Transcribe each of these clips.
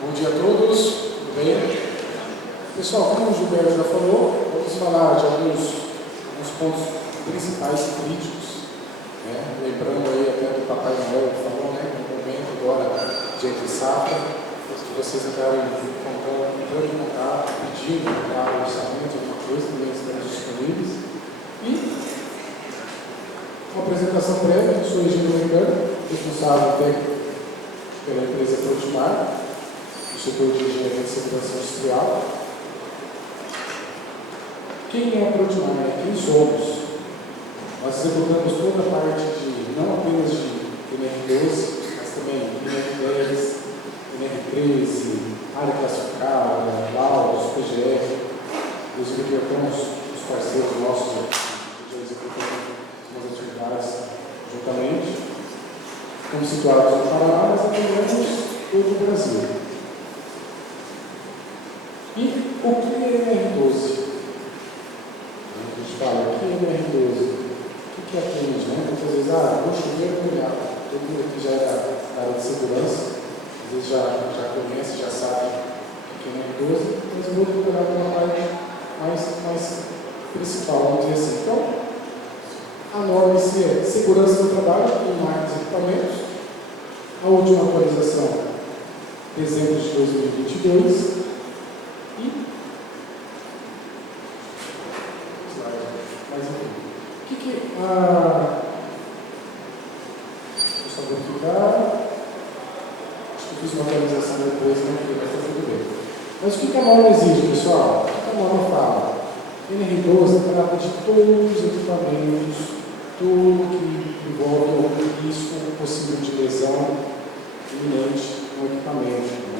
Bom dia a todos, tudo bem? Pessoal, como o Gilberto já falou, vamos falar de alguns pontos principais críticos, né? Lembrando aí até do Papai Noel que falou, né? No momento agora de entre safra, que vocês entrarem entrando em contato, pedindo para orçamento, alguma coisa, também estamos disponíveis. E uma apresentação prévia, eu sou o Egídio Ricardo, responsável técnico pela empresa Protimar, do setor de engenharia de segurança industrial. Quem é a Protimar? Quem somos? Nós executamos toda a parte de, não apenas de NR12, mas também NR10, NR13, área classificada, laudos, PGR. Inclusive, aqui temos os parceiros nossos que já executamos as atividades juntamente. Estamos situados no Paraná, mas atendemos todo o Brasil. E o que é NR12? A gente fala, o que é NR12? O que atende, né? Muitas vezes, vou chover no telhado. Todo mundo aqui já é da área de segurança, às vezes já conhece, já sabe o que é NR12, mas eu vou procurar uma parte mais principal, vamos dizer assim. Então, a norma é segurança do trabalho em máquinas e equipamentos. A última atualização, dezembro de 2022. Deixa eu só verificar. Acho que eu fiz uma atualização depois, não foi, mas está tudo bem. Mas o que a norma exige, pessoal? O que a norma fala? NR12 trata de todos os equipamentos, tudo que envolve algum risco possível de lesão iminente no equipamento.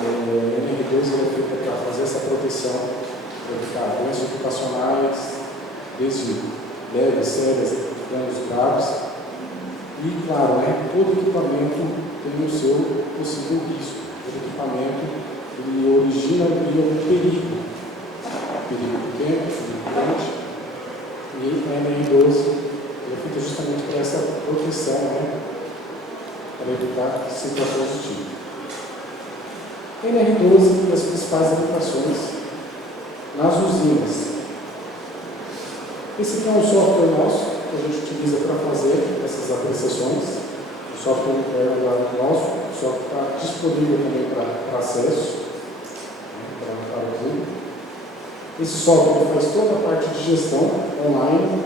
NR12 é feita para fazer essa proteção, para evitar doenças ocupacionais, desde leves, sérias, danos graves. E, claro, todo equipamento tem o seu possível risco. Todo equipamento ele origina um perigo. Perigo pequeno, perigo grande. E a NR12 é feita justamente para essa proteção, para evitar situações do tipo. NR12 e as principais aplicações nas usinas. Esse aqui é um software nosso que a gente utiliza para fazer essas apreciações. O software interno nosso, o software está disponível também para acesso, para a usina. Esse software faz toda a parte de gestão online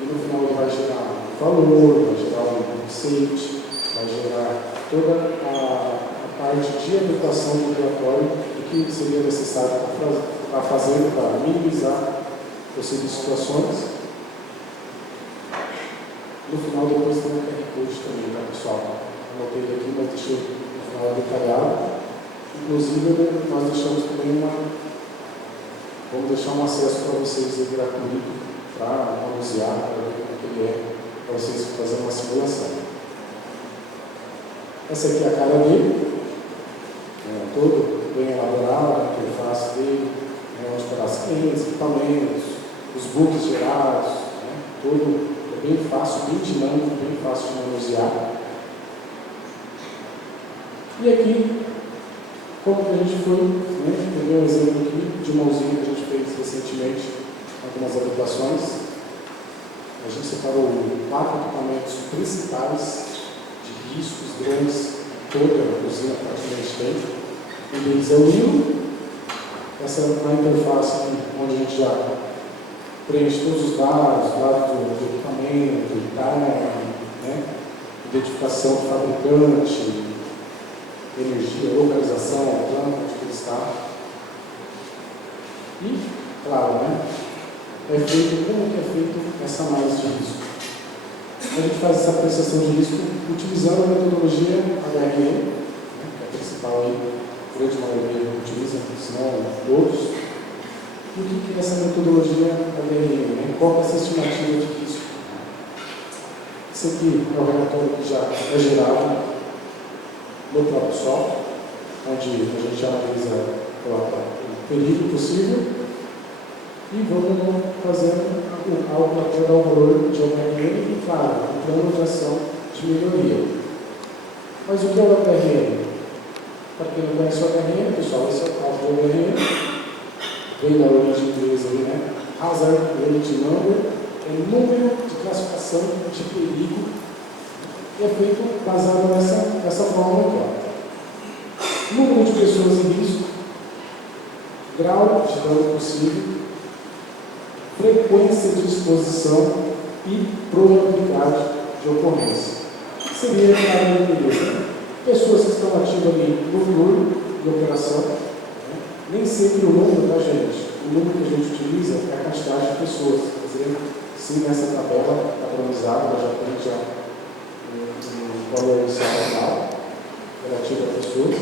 e no final ele vai gerar valor, vai gerar um safety, vai gerar toda a parte de adequação do relatório do que seria necessário para fazer, para minimizar possíveis situações. No final, depois tem um QR Code também, tá, pessoal? Anotei aqui, mas deixei no final detalhado. Inclusive, nós deixamos também vamos deixar um acesso para vocês aí gratuito, para manusear, para ver como que ele é, para vocês fazerem uma simulação. Essa aqui é a cara dele, todo bem elaborado, a interface dele, onde para as clientes, equipamentos, os books gerados, tudo é bem fácil, bem dinâmico, bem fácil de manusear. E aqui, como que a gente foi, peguei um exemplo aqui de uma usina que a gente fez recentemente, algumas adequações. A gente separou 4 equipamentos principais de riscos grandes, toda a usina praticamente tem. Um deles é o Nilo, essa é a interface aqui, onde a gente já preenche todos os dados do equipamento, time, identificação do fabricante, energia, localização, planta onde ele está. E, claro, como que é feito essa análise de risco? A gente faz essa apreciação de risco utilizando a metodologia HRM, que é a principal aí, a grande maioria utiliza, se não todos. E o que é essa metodologia HRM? Qual é essa estimativa de risco? Esse aqui é o relatório que já é gerado no próprio software, onde a gente analisa, coloca o perigo possível e vamos fazendo algo até dar o valor de HRM e, claro, um plano de ação de melhoria. Mas o que é o HRM? Para quem não conhece o HRM, pessoal, esse é o cálculo do HRM, vem da origem inglesa aí, né? Hazard Rate Number, é o número de classificação de perigo, e é feito baseado nessa forma aqui, ó. Número de pessoas em risco, grau de dano possível, frequência de exposição e probabilidade de ocorrência. Seria a beleza. Pessoas que estão ativas ali no número de operação, né? Nem sempre o número, tá, gente? O número que a gente utiliza é a quantidade de pessoas. Quer dizer, se nessa tabela padronizada, nós já temos já um valor inicial total relativo a pessoas.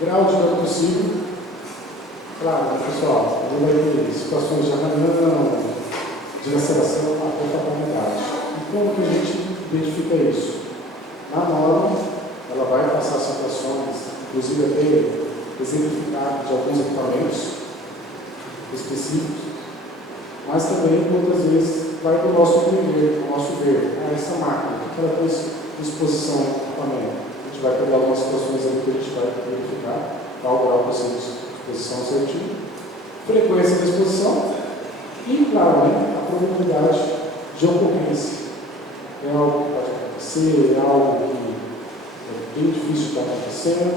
Grau de dano possível. Claro, né, pessoal, a gente vai ter situações de arranhão, de laceração, a totalidade. E como que a gente identifica isso? Na norma, ela vai passar situações, inclusive até exemplificar de alguns equipamentos específicos, mas também, muitas vezes, vai do nosso entender, do nosso ver. Essa máquina, o que ela tem exposição ao equipamento? A gente vai pegar algumas situações aí que a gente vai verificar qual o grau de exposição certinho, frequência da exposição e, claro, né, a probabilidade de ocorrência. É algo que pode acontecer, é algo que é bem difícil de estar acontecendo,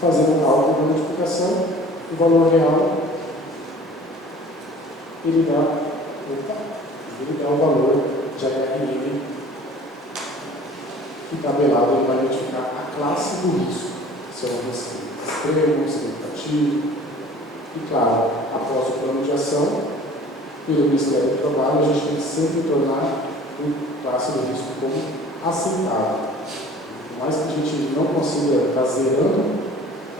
fazendo um cálculo de multiplicação, o valor real, ele dá o valor de HRM que tabelado ele vai identificar a classe do risco, se é um risco extremo, significativo, e claro, após o plano de ação, pelo Ministério do Trabalho, a gente tem que sempre tornar o classe do risco como aceitável. Por mais que a gente não consiga estar zerando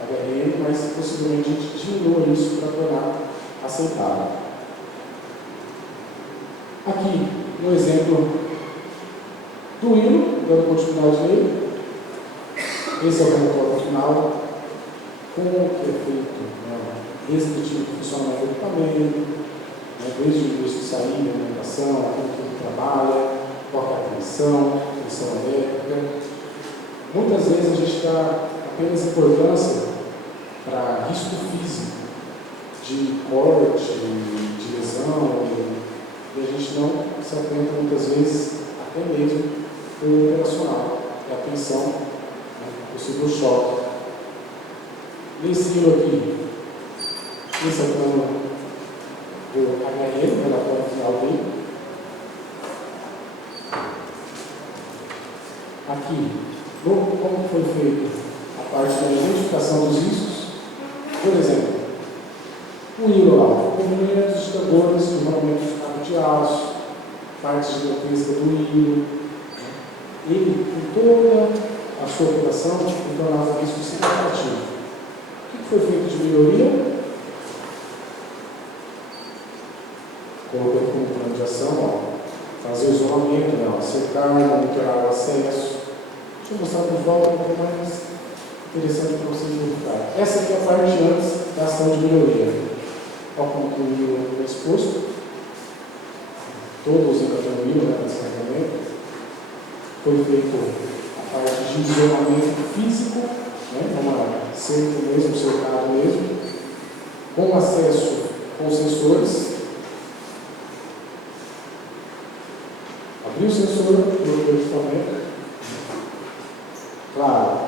a HRM, mas possivelmente a gente diminua isso para tornar aceitável. Aqui, no exemplo do hino, dando continuidade nele, esse é o relatório final, como que é feito, né, restritivo de funcionamento do equipamento, né, desde o início de saída, alimentação, como que ele trabalha, qual é a tensão elétrica. Muitas vezes a gente dá apenas importância para risco físico, de corte, de lesão, e a gente não se atenta muitas vezes até mesmo pelo operacional, é a tensão, né, possível choque. Nesse hino aqui, esse é o plano do HRM, relatório final dele. Aqui, como foi feita a parte da identificação dos riscos, por exemplo, o hilo lá, componentes, distadores, normalmente de cabo de aço, partes gigantescas do hilo, ele, com toda a sua operação, tornava risco significativo. O que foi feito de melhoria? Colocando como plano de ação, ó, fazer o isolamento, né, cercar, monitorar o acesso. Deixa eu mostrar de volta um pouco mais interessante para vocês verificarem. Essa aqui é a parte antes da ação de melhoria. Olha como que o hilo foi exposto. Todos encaixando o hilo, né, nesse carregamento. Foi feito a parte de isolamento físico, né, uma cerca mesmo, cercado mesmo, com acesso com sensores. Abrir o sensor, colocou o equipamento. Claro,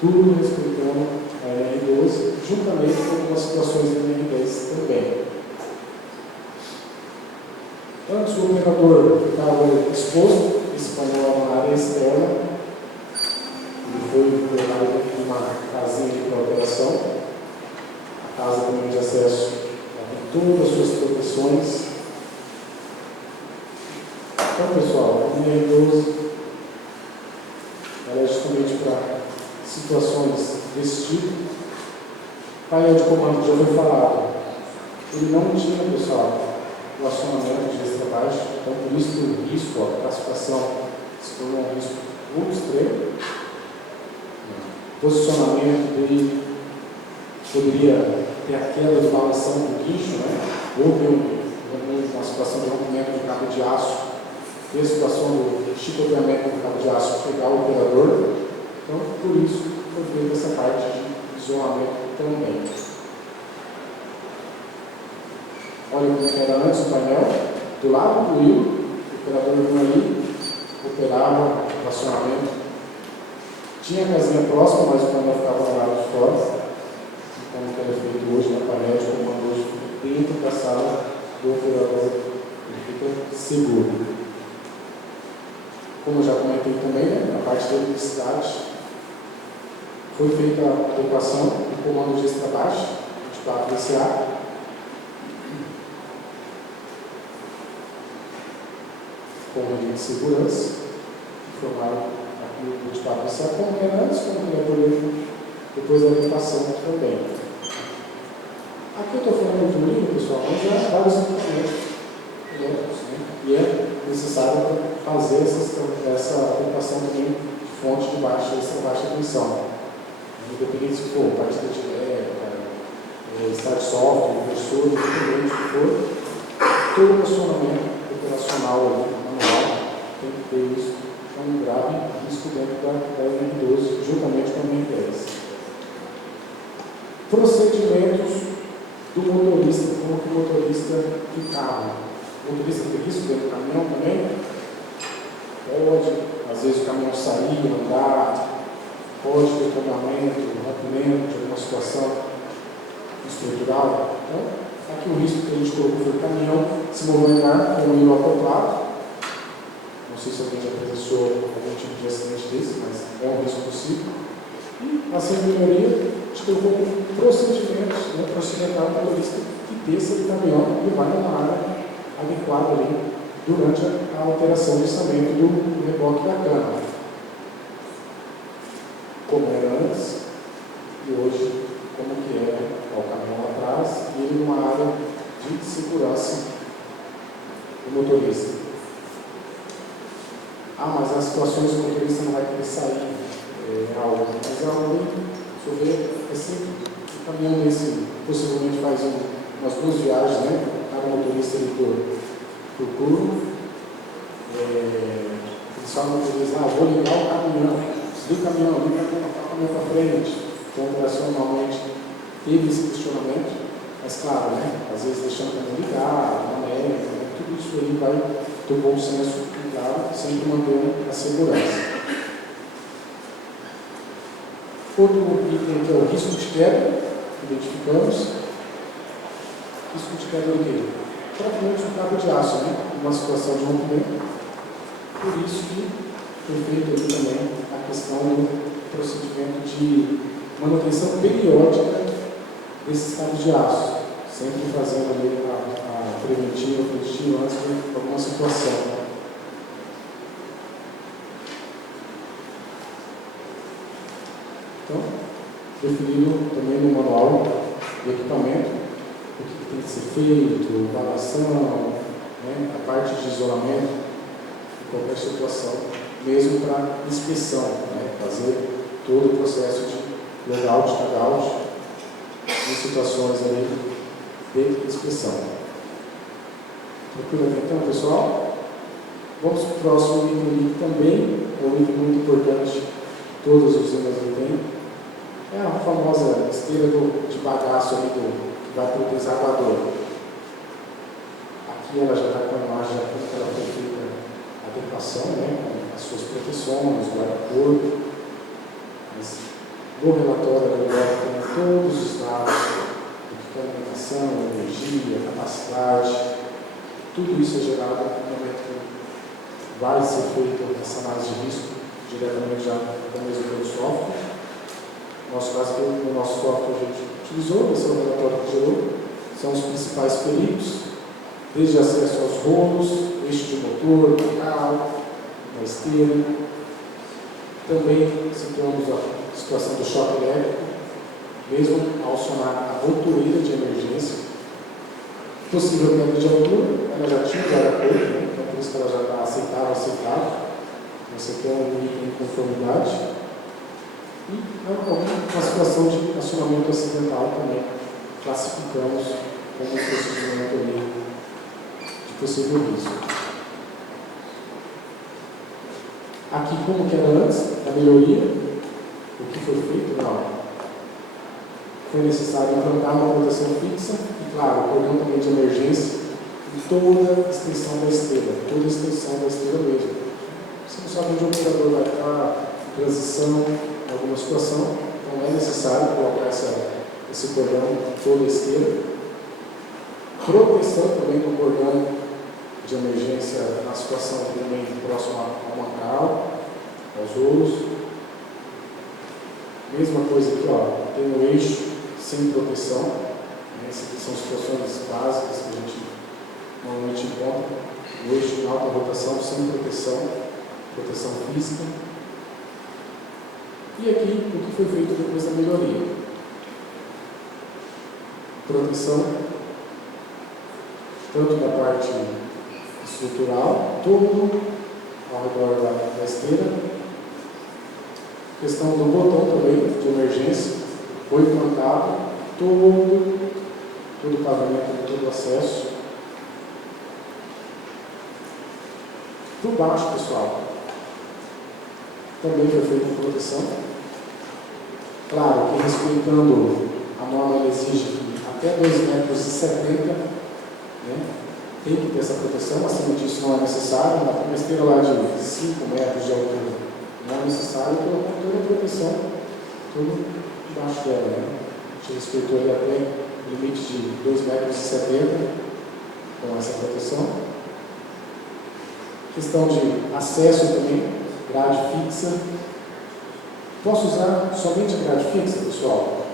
tudo respeitando a NR12, juntamente com algumas situações da NR10 também. Antes o operador ficava exposto, esse painel na área externa, ele foi colocado em uma casinha de operação. A casa também de acesso tem todas as suas proteções. Então, pessoal, a NR12 ela é justamente para situações desse tipo. Painel de comando já foi falado. Ele não tinha, pessoal, o acionamento de extra baixo, então por isso que o risco, a classificação se tornou um risco muito extremo. Posicionamento dele poderia ter a queda de balanção do guincho, né? Houve uma situação de rompimento de cabo de aço, e a situação do chicoteamento do cabo de aço pegar o operador. Então, por isso foi feita essa parte de isolamento também. Olha como era antes o painel, do lado do rio, o operador vinha ali, operava o relacionamento. Tinha a casinha próxima, mas o painel ficava do lado de fora. Então, o que era feito hoje na painel de comando hoje fica dentro da sala do operador, ele fica seguro. Como eu já comentei também, né, na parte da eletricidade, foi feita a adequação do comando de extra baixo, 24 VCA. Com rede de segurança, informaram aqui o 24 VCA como que era antes, como que era depois da adequação também. Aqui eu estou falando de um livro, pessoal, mas há vários equipamentos elétricos, né? E é necessário fazer essa adequação também de fonte de essa baixa tensão. Independente se for parte da start software, inversor, independente do que for, todo o funcionamento operacional ali, manual, tem que ter isso como um grave risco dentro da M12, juntamente com a M10. Procedimentos do motorista, como que o motorista de carro. O motorista tem risco dentro do caminhão também? Pode, às vezes o caminhão sair, andar, pode ter tombamento, rompimento de alguma situação estrutural. Então, aqui o risco que a gente colocou foi o caminhão se movimentar com o hilo acoplado. Não sei se alguém já presenciou algum tipo de acidente desse, mas é um risco possível. E a melhoria, a gente colocou procedimentos, né, para auxiliar o motorista que desça do caminhão e vai numa área adequada ali durante a operação de içamento do reboque da cama. Como era antes e hoje, como que é o caminhão atrás e ele numa área de segurança do motorista. Ah, mas as situações do motorista não vai querer sair, algo, mas algo, se eu ver, é sempre um caminhão desse, possivelmente faz umas 2 viagens, né? Cada motorista ali por turno. Eles falam para eles, vou ligar o caminhão, desliga o caminhão, liga o caminhão para frente. Então, operacionalmente, teve esse questionamento, mas claro, né? Às vezes deixando para ligar, na média, tudo isso aí vai ter bom senso, claro, sempre mantendo a segurança. Outro item que é o risco de queda, identificamos. Risco de queda do quê? Tratamento do cabo de aço, né? Uma situação de rompimento. Por isso que foi feito ali também a questão do procedimento de manutenção periódica desses cabos de aço, sempre fazendo ali a preventiva antes de alguma situação. Então, definido também no manual de equipamento, o que tem que ser feito, vazão, né, a parte de isolamento, em qualquer situação, mesmo para inspeção, né, fazer todo o processo de logout, tagout, em situações aí de inspeção. Tranquilo então, pessoal? Vamos para o próximo item que também é um item muito importante que todas as usinas têm. É a famosa esteira de bagaço ali que vai para o desaguador. Aqui ela já está com a imagem já que ela foi feita a adequação, né, com as suas proteções, o guarda-corpo. Mas no relatório agora tem todos os dados de alimentação, energia, capacidade. Tudo isso é gerado no momento que vai ser feita essa análise de risco diretamente já mesmo pelo software. No nosso caso, no nosso software a gente utilizou, esse é o relatório que gerou, são os principais peritos, desde acesso aos rolos, eixo de motor, carro, na esteira. Também citamos a situação do choque elétrico, mesmo ao acionar a rotoeira de emergência. Possível queda de altura, ela já tinha guarda-corpo, né? Então por isso que ela já está aceitável. Você tem um item de conformidade. E uma situação de acionamento acidental também classificamos como um procedimento ali de possível risco. Aqui, como que era antes, a melhoria, o que foi feito? Não. Foi necessário implantar uma proteção fixa e, claro, o cordão também de emergência em toda a extensão da esteira, toda a extensão da esteira mesmo. Você não sabe onde o operador vai estar, transição, alguma situação, então é necessário colocar esse cordão em toda a esteira. Proteção também do cordão de emergência na situação também próxima ao mancal, aos rolos. Mesma coisa aqui, ó, tem o eixo sem proteção. Essas são situações básicas que a gente normalmente encontra. O eixo em alta rotação sem proteção, proteção física. E aqui o que foi feito depois da melhoria. Proteção tanto da parte estrutural, tudo ao redor da esteira. Questão do botão também de emergência, foi implantado todo o pavimento, todo o acesso. Por baixo, pessoal, também foi feita proteção. Claro que respeitando a norma, ela exige até 2,70 metros, né? Tem que ter essa proteção, acima disso não é necessário. Uma esteira lá de 5 metros de altura não é necessário, colocar toda a proteção, tudo debaixo dela. Né? A gente respeitou ali até o limite de 2,70 metros com essa proteção. Questão de acesso também, grade fixa. Posso usar somente a grade fixa, pessoal?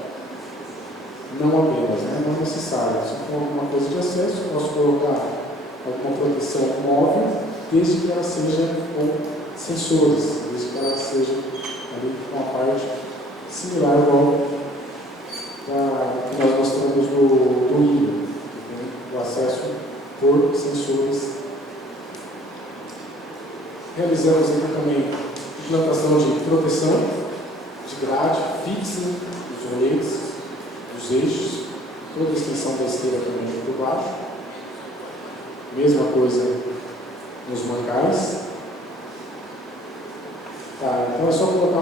Não apenas, né? Não é necessário. Se for alguma coisa de acesso, eu posso colocar alguma proteção móvel, desde que ela seja com sensores, desde que ela seja ali com a parte similar ao que nós mostramos do híbrido, né? O acesso por sensores. Realizamos aqui também implantação de proteção de grade fixa dos roletes, dos eixos, toda a extensão da esteira também por baixo. Mesma coisa nos mancais. Tá, então é só colocar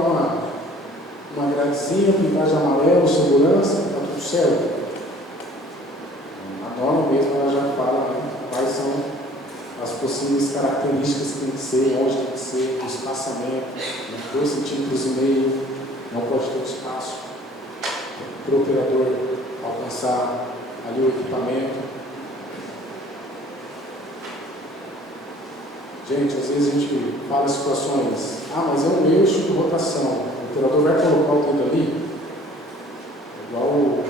uma gradezinha, pintar de amarelo, segurança, está tudo certo. A norma mesmo ela já fala, né, quais são as possíveis características que tem que ser, onde tem que ser, o espaçamento, 2,5 centímetros, não pode ter espaço para o operador alcançar ali o equipamento. Gente, às vezes a gente fala situações, mas é um eixo de rotação, o operador vai colocar o dedo ali, igual o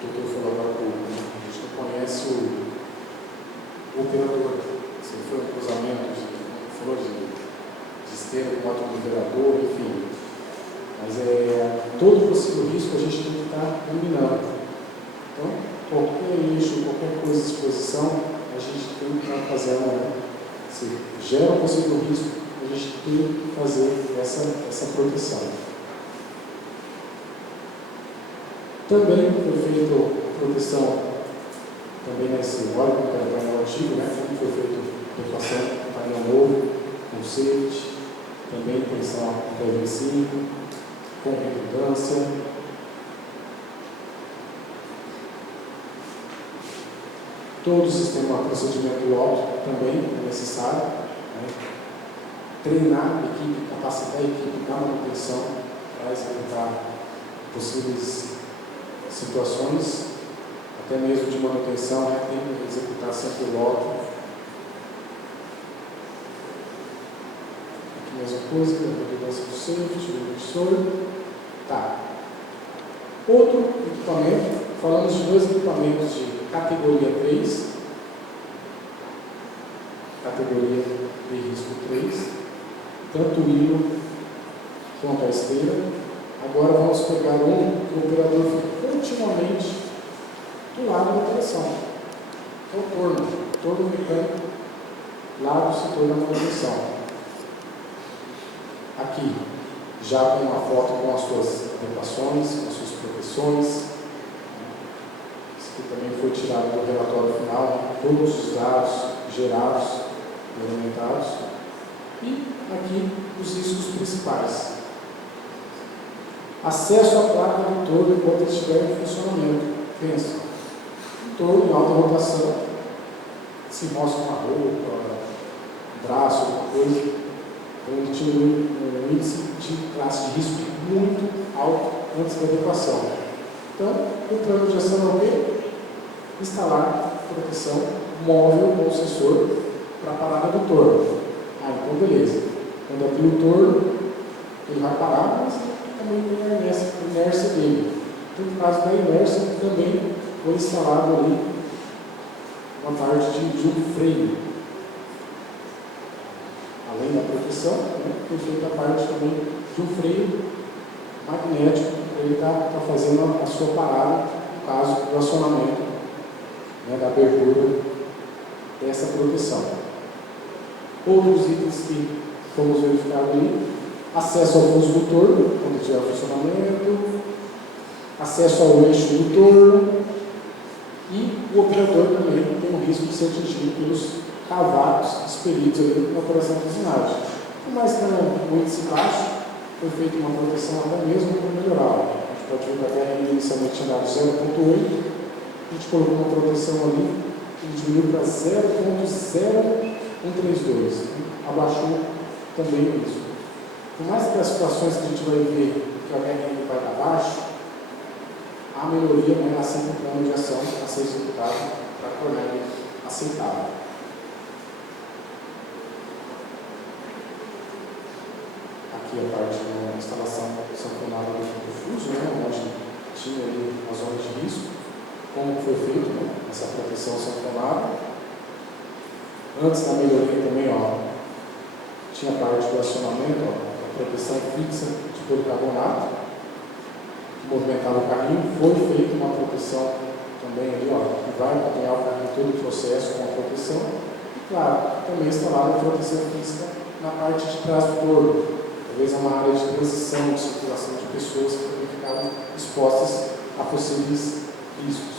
doutor falou agora, a gente não conhece o operador, se ele for um cruzamento de esteira com outro operador, enfim. Mas todo possível risco a gente tem que estar combinando. Então, qualquer eixo, qualquer coisa de exposição, a gente tem que estar fazendo. Se gera um possível risco, a gente tem que fazer essa proteção. Também foi feita proteção, também nesse órgão, que era o painel antigo, né? Também foi feita adequação do painel novo, com safety, também tensão IPv5, com redundância. Todo o sistema procedimento LOC também é necessário, né? Treinar a equipe, capacitar a equipe na manutenção para executar possíveis situações, até mesmo de manutenção, né? Tem que executar sempre o LOC. Aqui a mesma coisa, a redundância do safety, do emissor. Tá. Outro equipamento, falamos de dois equipamentos de categoria 3, categoria de risco 3, tanto o hilo quanto a esteira. Agora vamos pegar um que o operador fica continuamente do lado da operação, é o torno mecânico lá do setor da manutenção. Aqui, já com uma foto com as suas adequações, com as suas proteções. Também foi tirado do relatório final, todos os dados gerados e elementados. E aqui os riscos principais. Acesso à placa do torno enquanto ele estiver em funcionamento. Pensa, um torno em alta rotação, se mostra uma roupa, um braço, alguma coisa, então ele tinha um índice de classe de risco muito alto antes da adequação. Então, o plano de ação é o quê? Instalar proteção móvel com sensor para a parada do torno. Ah, então beleza. Quando abrir o torno, ele vai parar, mas também tem a inércia dele. Então, no caso da inércia, também foi instalado ali uma parte de um freio. Além da proteção, foi feita a parte também de um freio magnético para ele estar fazendo a sua parada, no caso do acionamento, da abertura dessa proteção. Outros itens que fomos verificar ali: acesso ao fuso do torno, quando tiver funcionamento, acesso ao eixo do torno, e o operador também tem o risco de ser atingido pelos cavalos expelidos ali na operação de usinagem. Por mais que o índice baixo, foi feita uma proteção até mesmo para melhorar. A gente pode ver que a TRI inicialmente tinha dado 0,8, a gente colocou uma proteção ali e diminuiu para 0,0132. Abaixou também isso. Por mais que as situações que a gente vai ver que a HRM vai para baixo, a melhoria é sempre um plano de ação a ser executado para tornar ele aceitável. Aqui a parte da instalação sancionada do fuso, onde tinha ali as zonas de risco, como foi feito essa proteção sancionada. Antes da melhoria também, tinha a parte do acionamento, a proteção fixa de policarbonato, que movimentava o carrinho. Foi feita uma proteção também ali, que vai acompanhar o carrinho todo o processo com a proteção. E claro, também instalada a proteção fixa na parte de trás do torno. Talvez é uma área de transição de circulação de pessoas que também ficaram expostas a possíveis riscos.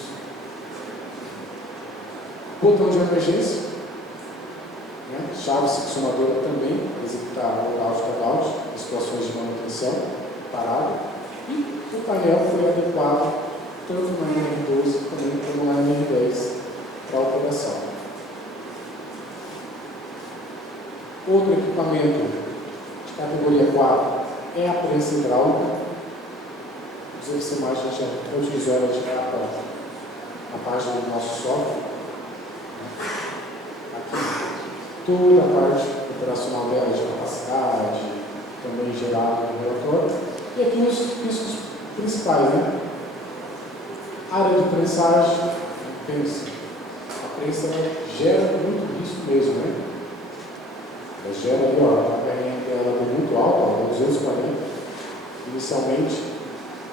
Botão de emergência, chave seccionadora também, para executar o out em situações de manutenção, parada. E o painel foi adequado tanto na NR12 como na NR10 para a operação. Outro equipamento categoria 4 é a prensa hidráulica. Essa imagem a gente já utilizou ela de capa na página do nosso software. Aqui, toda a parte operacional dela de capacidade, também gerada no relatório. E aqui os riscos principais, Área de prensagem, pensa. A prensa gera muito risco mesmo, Ela gera ali, a PRM dela é muito alta, 240, inicialmente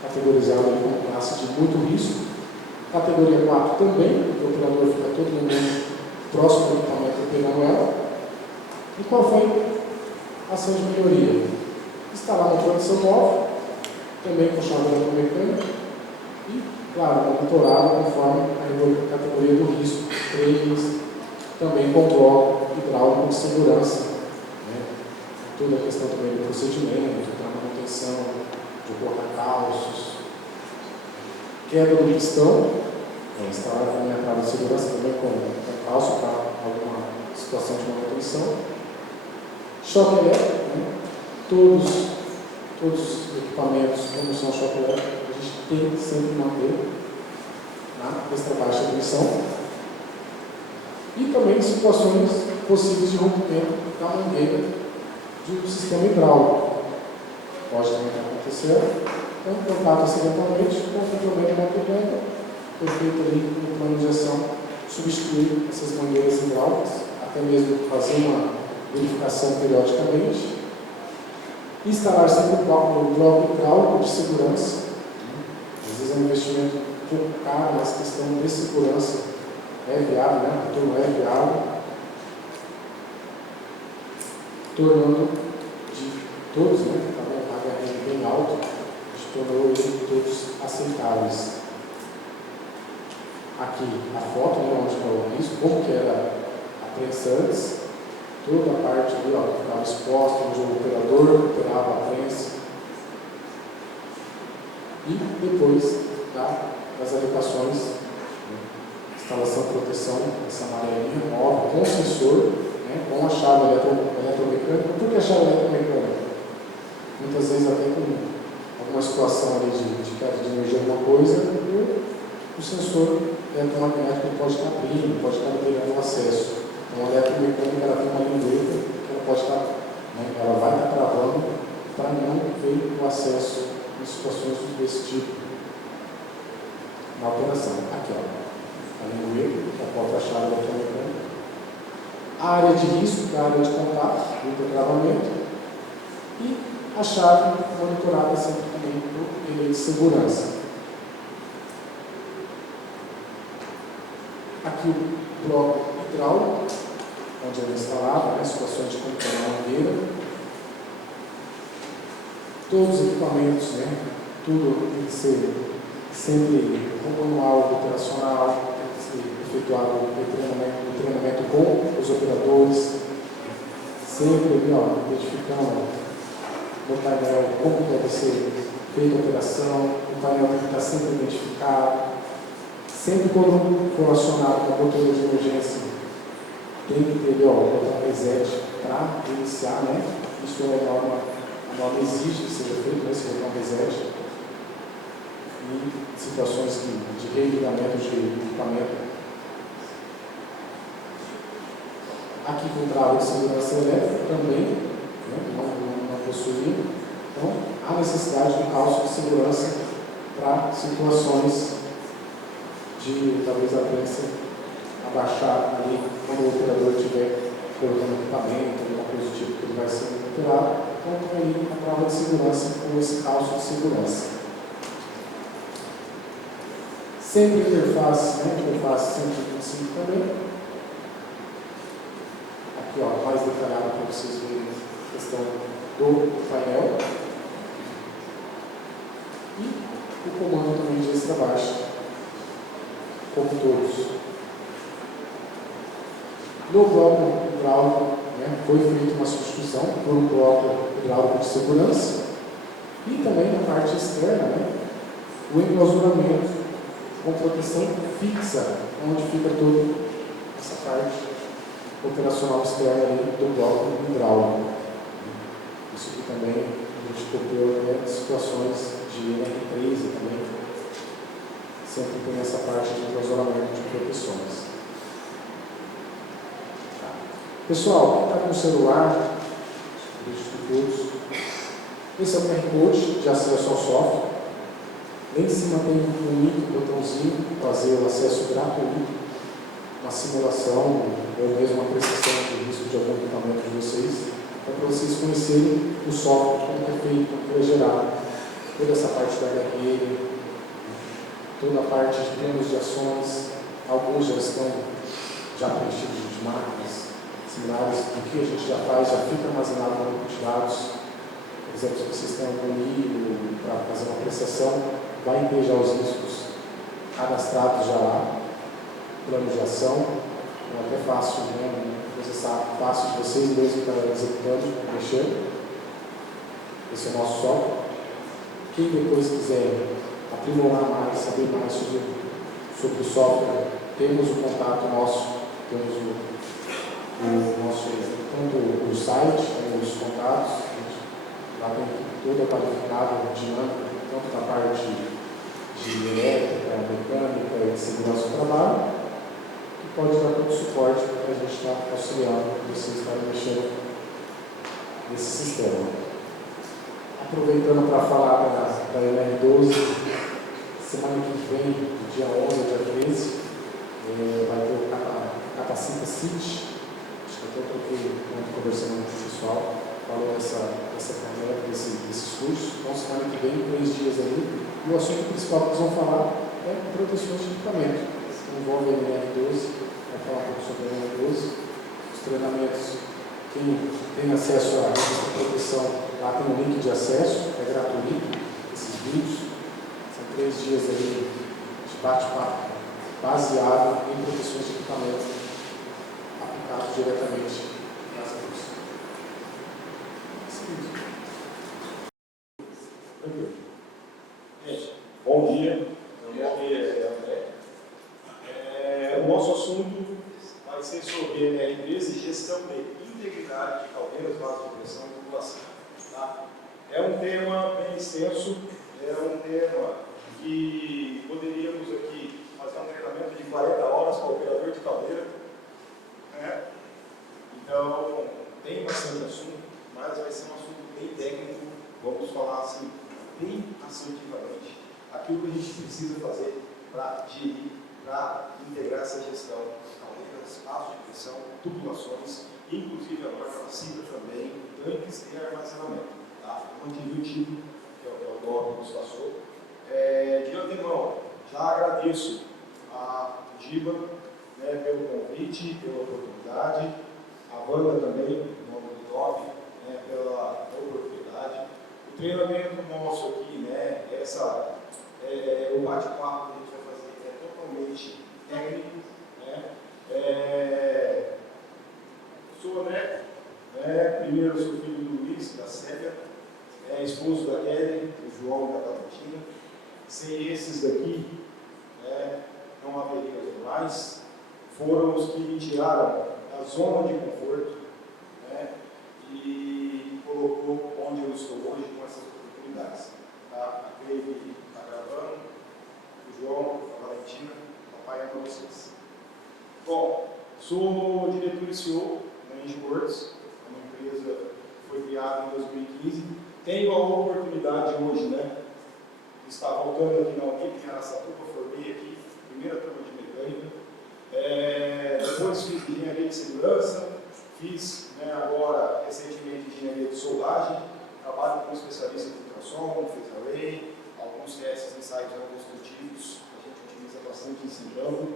categorizada como classe de muito risco. Categoria 4 também, o operador fica todo momento próximo do equipamento operando ela. E qual foi a ação de melhoria? Instalar uma proteção nova, também com chaveamento mecânico, e, claro, monitorado conforme a categoria do risco, 3, também com bloco hidráulico de segurança. Toda a questão também do procedimento, da manutenção, de porta-calços, queda do pistão, instalar também a trava de segurança também com calço para alguma situação de manutenção. Choque elétrico, todos os equipamentos, como são choque elétrico, a gente tem que sempre manter na extra baixa tensão. E também situações possíveis de rompimento da mangueira do sistema hidráulico. Pode também acontecer. Então, contato acidentalmente com o complemento da motor-bomba, foi feito ali no plano de ação substituir essas mangueiras hidráulicas, até mesmo fazer uma verificação periodicamente. Instalar sempre o bloco hidráulico de segurança. Às vezes é um investimento um pouco caro, mas a questão de segurança é viável, o retorno é viável. Tornando de todos, também a HRM bem alto, a gente tornou ele todos aceitáveis. Aqui a foto, onde está o risco, como que era a prensa antes, toda a parte ali, que ficava exposta, onde o operador operava a prensa. E depois das adequações, né, instalação e proteção dessa amarelinha, móvel, com sensor, né, com a chave eletromecânica. Por que a chave eletromecânica? Muitas vezes até com alguma situação ali de queda de energia, alguma coisa, o sensor eletromagnético pode estar abrindo, pode estar liberando o acesso. Então a eletromecânica ela tem uma lingueta que ela pode estar, né, ela vai estar travando para não ver o acesso em situações desse tipo. Na operação, aqui ó, a lingueta, que aponta a chave eletromecânica. A área de risco, que é a área de contato, do travamento, e a chave monitorada sempre também por relé de segurança. Aqui o bloco hidráulico, onde ele é instalado, né, situações de controle na mangueira. Todos os equipamentos, né, tudo tem que ser sempre com manual operacional, tem que ser efetuado o treinamento com os operadores, sempre identificando no painel como deve ser feita a operação, o painel tem que estar sempre identificado. Sempre quando for acionado uma controle de emergência, tem que ter o botão reset para iniciar, né? Isso é a norma exige que seja feito, né, esse botão reset. Em situações de religamento de equipamento. Aqui com trava de segurança elétrica também, né, não possuía. Então, há necessidade de calço de segurança para situações de talvez a prensa abaixar ali quando o operador estiver colocando equipamento, alguma coisa do tipo que ele vai ser operado. Então, tem ali a prova de segurança com esse calço de segurança. Sempre interface, né? Interface 125 também. Aqui, ó, mais detalhado para vocês verem a questão do painel. E o comando também de extra baixa, como todos. No bloco hidráulico, né, foi feita uma substituição por um bloco hidráulico de segurança. E também na parte externa, né, o enclausuramento com proteção fixa, onde fica toda essa parte operacional externa ali do bloco hidráulico. Isso aqui também a gente copiou, né, situações de NR13 também. Sempre tem essa parte de enclausuramento de proteções. Tá. Pessoal, quem está com o celular, todos, esse é o QR Code de acesso ao software. Lá em cima tem um link, um botãozinho, fazer o acesso gratuito, uma simulação ou mesmo uma prestação de risco de algum equipamento de vocês, para vocês conhecerem o software, como é feito, como é gerado, toda essa parte da HQL, toda a parte de planos de ações, alguns já estão preenchidos de máquinas similares, o que a gente já faz, já fica armazenado no banco de dados. Por exemplo, se vocês têm algum livro para fazer uma prestação, vai ter já os riscos cadastrados já lá, plano de ação, é até fácil, né? Processar fácil de vocês mesmos estarem executando, mexendo. Esse é o nosso software. Quem depois quiser aprimorar mais, saber mais sobre o software, temos o contato nosso, temos o nosso tanto o site, como os contatos, lá tem toda a qualificada dinâmica, tanto na parte de elétrica, mecânica e de segurança do trabalho, que pode dar todo o suporte para a gente estar auxiliando vocês estarem mexendo nesse sistema. Aproveitando para falar da NR12, semana que vem, dia 11 e dia 13, vai ter o Capacita City. Acho que até troquei conversando com o pessoal, falou dessa carreira, desses cursos. Então, semana que vem, 3 dias ali. E o assunto principal que eles vão falar é proteções de equipamento. Envolve a NR12, vai falar um pouco sobre a NR12. Os treinamentos, quem tem acesso à revista de proteção, lá tem um link de acesso, é gratuito, esses vídeos. São 3 dias ali de bate-papo baseado em proteções de equipamento aplicados diretamente nas indústrias. Tranquilo. Bom dia, meu nome é André. O nosso assunto vai ser sobre NR13 e gestão de integridade de caldeiras, vasos de pressão e tubulação. Tá? É um tema bem extenso, é um tema que poderíamos aqui fazer um treinamento de 40 horas para o operador de caldeira. Né? Então, tem bastante assunto, mas vai ser um assunto bem técnico. Vamos falar assim, bem assertivamente, aquilo que a gente precisa fazer para gerir, para integrar essa gestão de caldeiras, vasos de pressão, tubulações, inclusive agora ela cita também tanques de armazenamento. Tá? Eu mantive o time, que é o nome que nos passou. De antemão, já agradeço a Giba, né, pelo convite, pela oportunidade, a Wanda também, em nome do DOP, né, pela oportunidade. O treinamento nosso aqui, né, o bate-papo que a gente vai fazer é totalmente técnico. Né? Sou André, primeiro eu sou filho do Luiz, da Célia, esposo da Kelly, do João e da Valentina. Sem esses daqui, não haveria mais. Foram os que me tiraram da zona de conforto, né, e colocou onde eu estou hoje com essas oportunidades. Tá? A Cleide está gravando, o João, a Valentina, o papai é para vocês. Bom, sou diretor e CEO da Engiworks, uma empresa que foi criada em 2015. Tenho a oportunidade hoje, né, de estar voltando aqui na Unip, em Araçatuba, formei aqui, primeira turma de mecânica. Depois fiz engenharia de segurança, fiz, né, agora recentemente engenharia de soldagem, trabalho como especialista em ultrassom, fiz array, alguns testes de ensaios construtivos, a gente utiliza bastante em Singapura.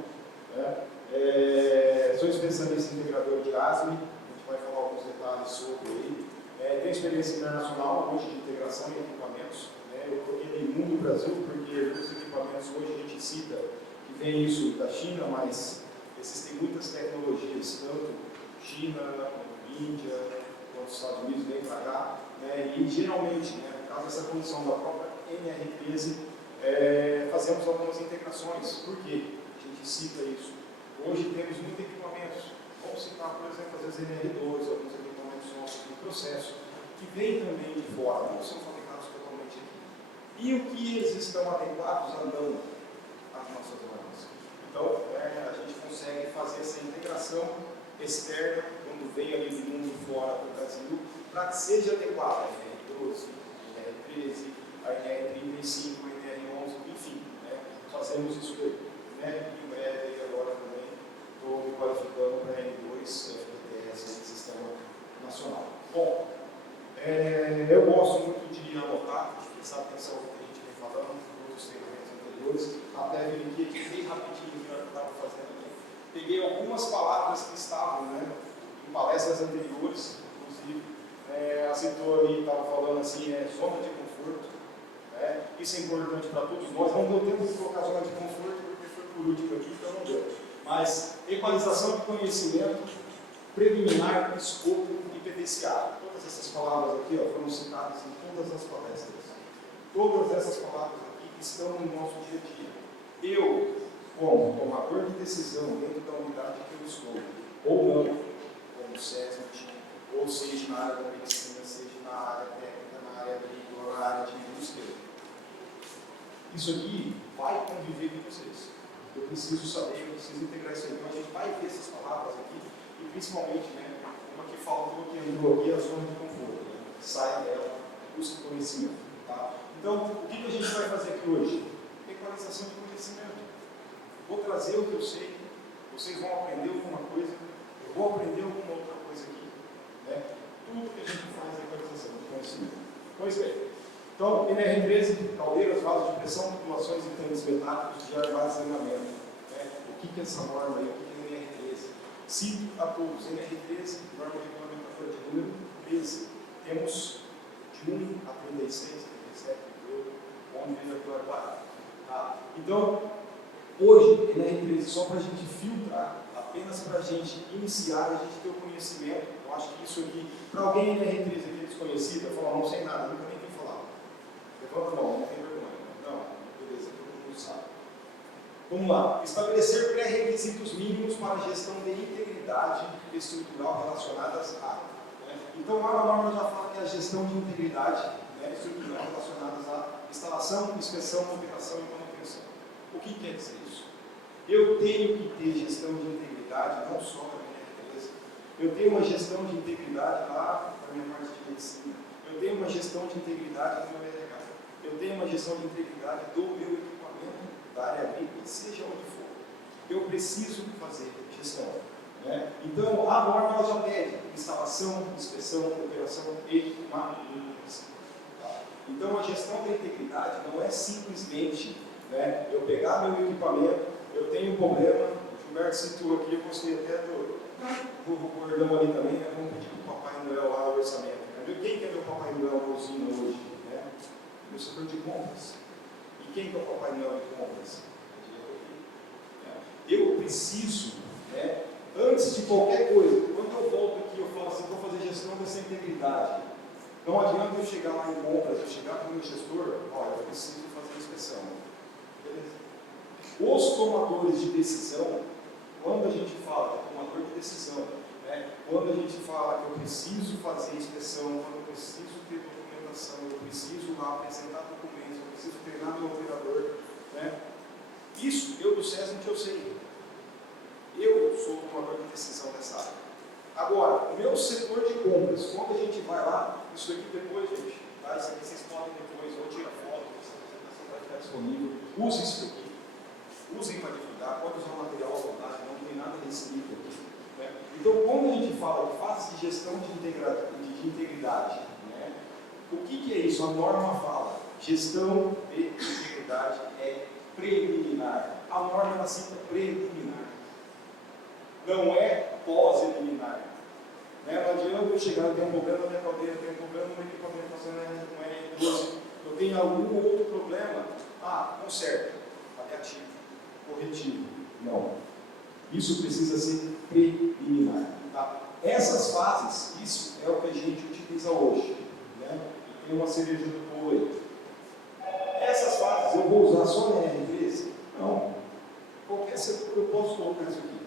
Né? Sou especialista em integrador de ASME, a gente vai falar alguns detalhes sobre ele. Tenho experiência internacional hoje de integração em equipamentos. Eu coloquei no mundo do Brasil, porque os equipamentos hoje a gente cita que vem isso da China, mas existem muitas tecnologias, tanto China, Índia, quanto os Estados Unidos vêm para cá, né? E geralmente, né, por causa dessa condição da própria NR13, fazemos algumas integrações. Por quê? A gente cita isso. Hoje temos muitos equipamentos, vamos citar, por exemplo, as NR2, alguns equipamentos nossos de processo, que vêm também de fora, não são fabricados totalmente aqui. E o que eles estão adequados a não às nossas normas. Então, a gente consegue fazer essa integração externa, quando vem ali do mundo fora do Brasil, para que seja adequada a NR12, a NR13, a NR35, a NR11, enfim, né? Fazemos isso daí. Né? Em breve, agora também, estou me qualificando para a N2, FTTS, Sistema Nacional. Bom, eu gosto muito de anotar, de prestar atenção no que a gente vem falando, nos treinamentos anteriores, até vir aqui bem rapidinho o que eu estava fazendo aqui. Peguei algumas palavras que estavam, né, em palestras anteriores, inclusive, a setor ali estava falando assim, zona de conforto. Isso é importante para todos nós. Não deu tempo de colocar zona de conforto, porque foi por último aqui, então não deu. Mas equalização de conhecimento, preliminar, escopo e PDCA. Todas essas palavras aqui foram citadas em todas as palestras. Todas essas palavras aqui estão no nosso dia a dia. Eu, como tomador de decisão dentro da unidade que eu estou, ou não, como SESMIT, ou seja na área da medicina, seja na área técnica, na área agrícola, na área de indústria, isso aqui vai conviver com vocês. Eu preciso saber, eu preciso integrar isso aí. Então a gente vai ver essas palavras aqui, e principalmente, né, uma que faltou, que entrou aqui, a zona de conforto. Né? Saia dela, busque conhecimento. Tá? Então, o que a gente vai fazer aqui hoje? Equalização de conhecimento. Vou trazer o que eu sei, vocês vão aprender alguma coisa, eu vou aprender alguma outra coisa aqui. Né? Tudo que a gente faz é equalização de conhecimento. Pois bem. Então, NR13, caldeiras, vasos de pressão, tubulações e tanques metálicos de armazenamento. O que é essa norma aí? O que é NR13? Cito a todos. NR13, norma regulamentatória de número 13. Temos de 1 a 36, 37, 38, onde veja a parada. Tá? Então, hoje, NR13, só para a gente filtrar, apenas para a gente iniciar, a gente ter o conhecimento. Eu acho que isso aqui, para alguém NR13 aqui desconhecido, eu falo, não sei nada, nunca nem falar. Levanta a mão, não tem vergonha. Não, beleza. Vamos lá. Estabelecer pré-requisitos mínimos para a gestão de integridade estrutural relacionadas a. Então, a norma já fala que a gestão de integridade estrutural relacionadas à instalação, inspeção, operação e manutenção. O que quer dizer isso? Eu tenho que ter gestão de integridade, não só na minha empresa. Eu tenho uma gestão de integridade lá na minha parte de medicina. Eu tenho uma gestão de integridade no meu RH. Eu tenho uma gestão de integridade do meu equipamento, da área agrícola, seja onde for. Eu preciso fazer gestão. Então, a norma ela já pede instalação, inspeção, operação e manutenção. Então, a gestão da integridade não é simplesmente eu pegar meu equipamento, eu tenho um problema, o Gilberto citou aqui, eu gostei até do bordão ali também, vamos pedir para o Papai Noel lá no orçamento. Quem que é meu Papai Noel na usina hoje? Meu setor de compras. E quem que é o Papai Noel de compras? Eu preciso, antes de qualquer coisa, quando eu volto aqui, eu falo assim, vou fazer gestão dessa integridade. Não adianta eu chegar lá em compras, eu chegar para o meu gestor, olha, eu preciso fazer inspeção. Beleza? Os tomadores de decisão, quando a gente fala de tomador de decisão, quando a gente fala que eu preciso fazer inspeção, quando eu preciso ter documentação, eu preciso lá apresentar documentos, eu preciso treinar meu operador, isso eu do SESM que eu sei. Eu sou o tomador de decisão nessa área. Agora, o meu setor de compras, quando a gente vai lá, isso aqui depois, gente, tá? Isso aqui vocês podem depois, ou tirar foto, essa apresentação vai ficar disponível. Use isso aqui. Usem para divulgar, pode usar o material à vontade, não tem nada restrito aqui. Então, quando a gente fala de fase de gestão de integridade, o que é isso? A norma fala, gestão de integridade é preliminar. A norma ela cita preliminar. Não é pós-eliminar. Não adianta eu chegar e ter um problema na minha caldeira, ter um problema no meu equipamento fazendo um R12, eu tenho algum outro problema, conserta, paliativo, corretivo. Não. Isso precisa ser preliminar. Tá? Essas fases, isso é o que a gente utiliza hoje. Tem uma cereja do bolo aí. Essas fases eu vou usar só na R13? Não. Qualquer setor eu posso colocar isso aqui.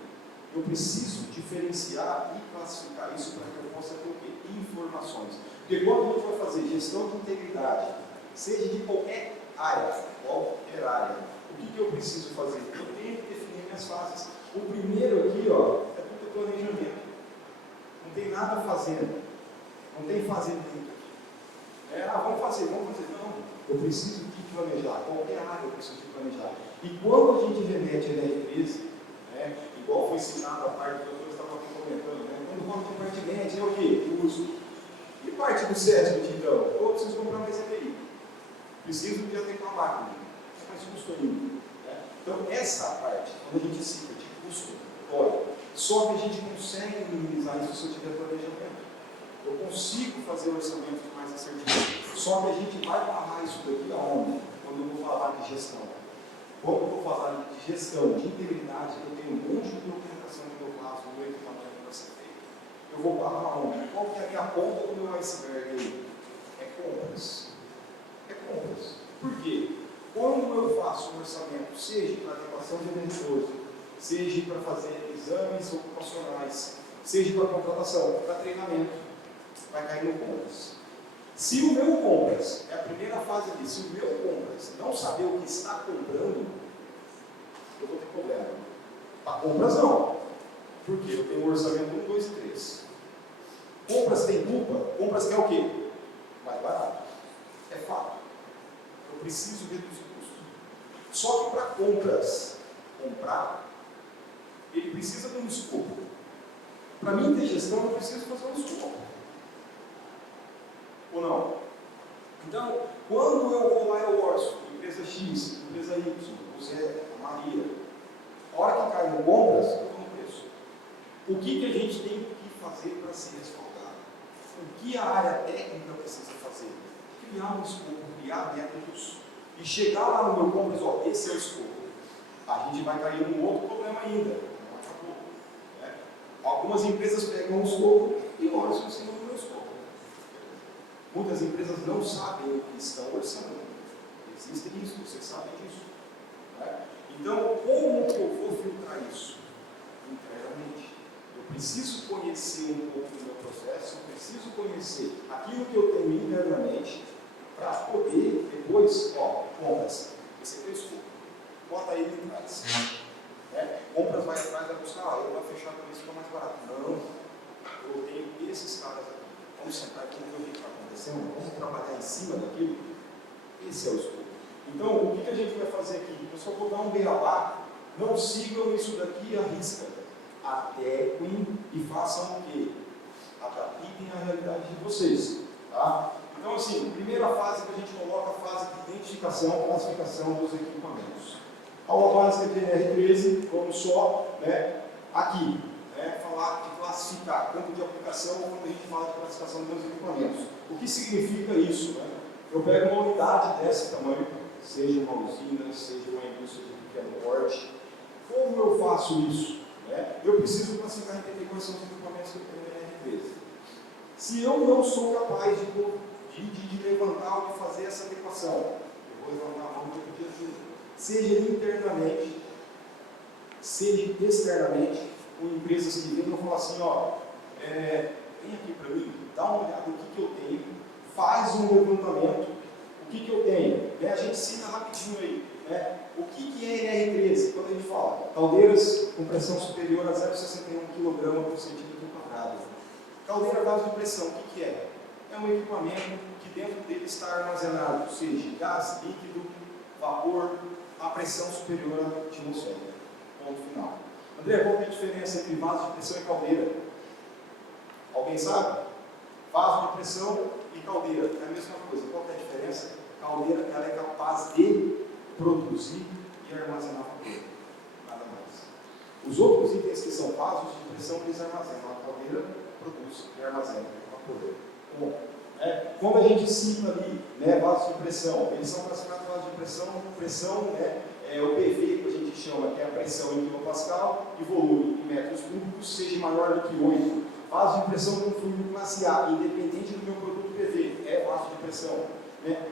Eu preciso diferenciar e classificar isso para que eu possa ter o quê? Informações. Porque quando a gente vai fazer gestão de integridade, seja de qualquer área, o que eu preciso fazer? Eu tenho que definir minhas fases. O primeiro aqui, é tudo planejamento. Não tem nada fazendo. Não tem fazendo aqui. Vamos fazer. Não. Eu preciso de planejar. Qualquer área eu preciso de planejar. E quando a gente remete a R13, igual foi citado a parte que eu estava aqui comentando, quando fala de parte média, é o quê? Custo. E parte do SESC, então? Eu preciso comprar mais EPI. Preciso de adequar a máquina. Mais custo ainda. Então, essa parte, quando a gente cita de custo, só que a gente consegue minimizar isso se eu tiver planejamento. Eu consigo fazer orçamentos mais assertivos. Só que a gente vai barrar isso daqui aonde? Quando eu vou falar de gestão. Quando eu vou falar de gestão, de integridade, eu tenho um monte de documentação do meu caso, do meu equipamento para ser feito. Eu vou barrar onde? Qual que é a minha ponta do meu iceberg aí? É compras. Por quê? Quando eu faço um orçamento, seja para adequação de vendedores, seja para fazer exames ocupacionais, seja para contratação, para treinamento, vai cair no compras. Se o meu compras, é a primeira fase ali, se o meu compras não saber o que está comprando, eu vou ter problema. Para compras não. Por quê? Eu tenho um orçamento 1, 2 e 3. Compras tem culpa? Compras quer o quê? Mais barato. É fato. Eu preciso reduzir o custo. Só que para compras, comprar, ele precisa de um escopo. Para mim ter gestão, eu preciso fazer um escopo. Ou não? Então, quando eu vou lá e eu orço, empresa X, empresa Y, o Zé, a Maria, a hora que cai no compras, eu vou no preço. O que a gente tem que fazer para ser respaldado? O que a área técnica precisa fazer? Criar um escopo, criar métodos e chegar lá no meu compras, esse é o escopo. A gente vai cair num outro problema ainda. Não acabou. Algumas empresas pegam o escopo e orçam em cima do meu escopo. Muitas empresas não sabem o que estão orçando. Existe isso, vocês sabem disso. Né? Então, como que eu vou filtrar isso? Internamente. Eu preciso conhecer um pouco do meu processo, eu preciso conhecer aquilo que eu tenho internamente para poder depois, compras. Esse aqui é o escopo. Bota ele atrás. Compras vai atrás, vai buscar, eu vou fechar com isso, fica mais barato. Não, eu tenho esses caras aqui. Vamos sentar aqui, vamos ver o que está acontecendo, vamos trabalhar em cima daquilo. Esse é o escopo. Então, o que a gente vai fazer aqui? Eu só vou dar um beabá. Não sigam isso daqui à risca. Adequem e façam o quê? Adaptem a realidade de vocês. Tá? Então, assim, primeira fase que a gente coloca, a fase de identificação, classificação dos equipamentos. Aula básica de NR13, vamos só aqui, falar de classificar, campo de aplicação, quando a gente fala de classificação dos equipamentos. O que significa isso? Eu pego uma unidade desse tamanho, seja uma usina, seja uma indústria de pequeno porte. Como eu faço isso? Eu preciso classificar e entender quais são os equipamentos que eu tenho no NR13. Se eu não sou capaz de levantar ou de fazer essa adequação, eu vou levantar a mão para pedir ajuda. Seja internamente, seja externamente, com empresas que vêm e falam assim, vem aqui para mim, dá uma olhada no que eu tenho, faz um levantamento, o que eu tenho, a gente cita rapidinho aí, o que é NR13? Quando a gente fala, caldeiras com pressão superior a 0,61 kg por centímetro quadrado. Caldeira vaso de pressão, o que é? É um equipamento que dentro dele está armazenado, seja gás, líquido, vapor, a pressão superior à atmosfera. Ponto final. André, qual é a diferença entre vaso de pressão e caldeira? Alguém sabe? Vaso de pressão e caldeira é a mesma coisa. Qual é a diferença? A caldeira ela é capaz de produzir e armazenar vapor. Nada mais. Os outros itens que são vasos de pressão, eles armazenam. A caldeira produz e armazena vapor. Bom, quando a gente cita ali vasos de pressão, eles são classificados vasos de pressão é o PV, que a gente chama, que é a pressão em kilopascal, e volume em metros cúbicos, seja maior do que 8. Vaso de pressão com fluido classe A, independente do meu produto PV, é vaso de pressão.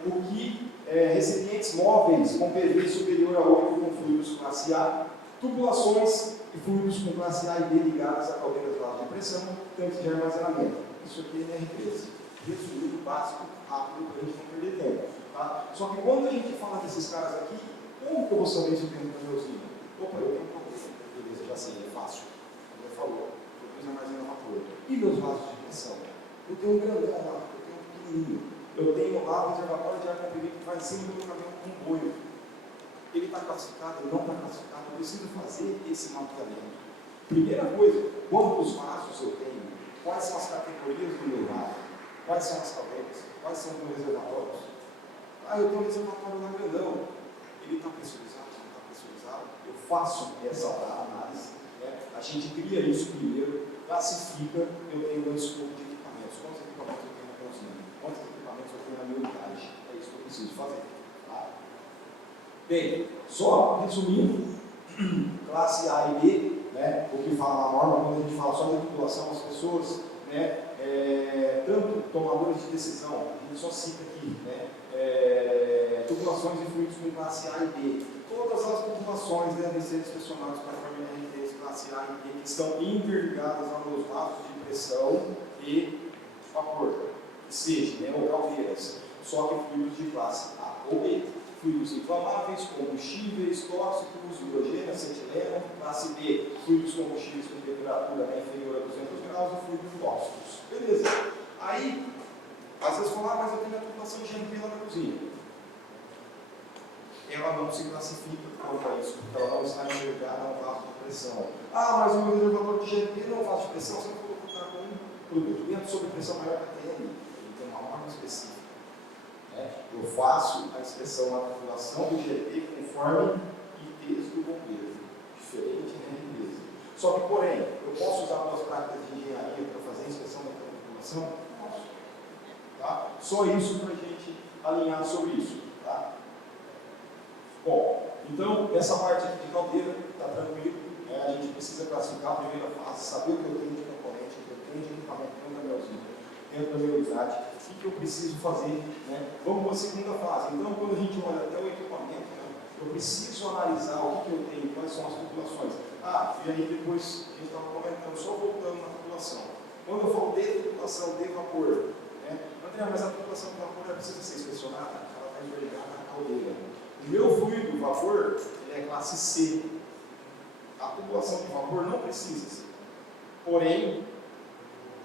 O que recipientes móveis com PV superior a 8 com fluidos classe A, tubulações e fluidos com classe A e B ligados a caldeiras de vaso de pressão, tanques de armazenamento. Isso aqui é NR13. Resumido, básico, rápido, para a gente não perder tempo. Tá? Só que quando a gente fala desses caras aqui, como que eu vou saber se eu tenho um usina? Opa, eu tenho um caldeira. Beleza, já sei, é fácil. Como eu falou, eu preciso armazenar vapor. E meus vasos de pressão? Eu tenho um grandão lá, eu tenho um pequenininho. Eu tenho lá um reservatório de ar comprimido que vai em cima do meu caminhão com um boio. Ele está classificado, ele não está classificado, eu preciso fazer esse mapeamento. Primeira coisa, quantos vasos eu tenho? Quais são as categorias do meu vaso? Quais são as caldeiras? Quais são os meus reservatórios? Eu tenho um reservatório lá grandão. Ele está pressurizado? Não está pressurizado? Eu faço essa análise. A gente cria isso primeiro, classifica, eu tenho um escopo de equipamentos. Quantos equipamentos eu tenho na cozinha? Quantos equipamentos eu tenho na minha unidade? É isso que eu preciso fazer. Tá? Bem, só resumindo, classe A e B, o que fala na norma, quando a gente fala só de titulação, as pessoas, tanto tomadores de decisão, a gente só cita aqui, tubulações e fluidos com classe A e B. Todas as tubulações devem ser inspecionadas para a NR13 classe A e B, que estão interligadas aos meus vasos de pressão e vapor, que seja, ou caldeiras, só que fluidos de classe A ou B. Fluidos inflamáveis, combustíveis, tóxicos, hidrogênio, acetileno, classe B, fluidos combustíveis com temperatura inferior a 200 graus e fluidos tóxicos. Beleza. Aí, às vezes falar, mas eu tenho a tubulação de GNP lá na cozinha. Ela não se classifica quanto a isso, porque ela não está enxergada a um vaso de pressão. Mas o meu reservador de GNP não é um vaso de pressão, você não pode colocar com um produto dentro sob pressão maior que a TN. Ele tem uma norma específica. Eu faço a inspeção na tubulação do GNP conforme ITs do bombeiro. Diferente da empresa. Só que, porém, eu posso usar as práticas de engenharia para fazer a inspeção da tubulação? Posso. Tá? Só isso para a gente alinhar sobre isso. Tá? Bom, então, essa parte aqui de caldeira está tranquilo. A gente precisa classificar a primeira fase, saber o que eu tenho de componente, o que eu tenho de equipamento dentro da minha usina, dentro da minha unidade, o que eu preciso fazer. Vamos para a segunda fase. Então, quando a gente olha até o equipamento, eu Eu preciso analisar o que eu tenho, quais são as tubulações. E aí depois a gente estava comentando, só voltando na tubulação. Quando eu falo de tubulação de vapor, né? André, mas a tubulação de vapor ela precisa ser inspecionada, ela está envergada na caldeira. O meu fluido, vapor, ele é classe C. A tubulação de vapor não precisa ser. Porém,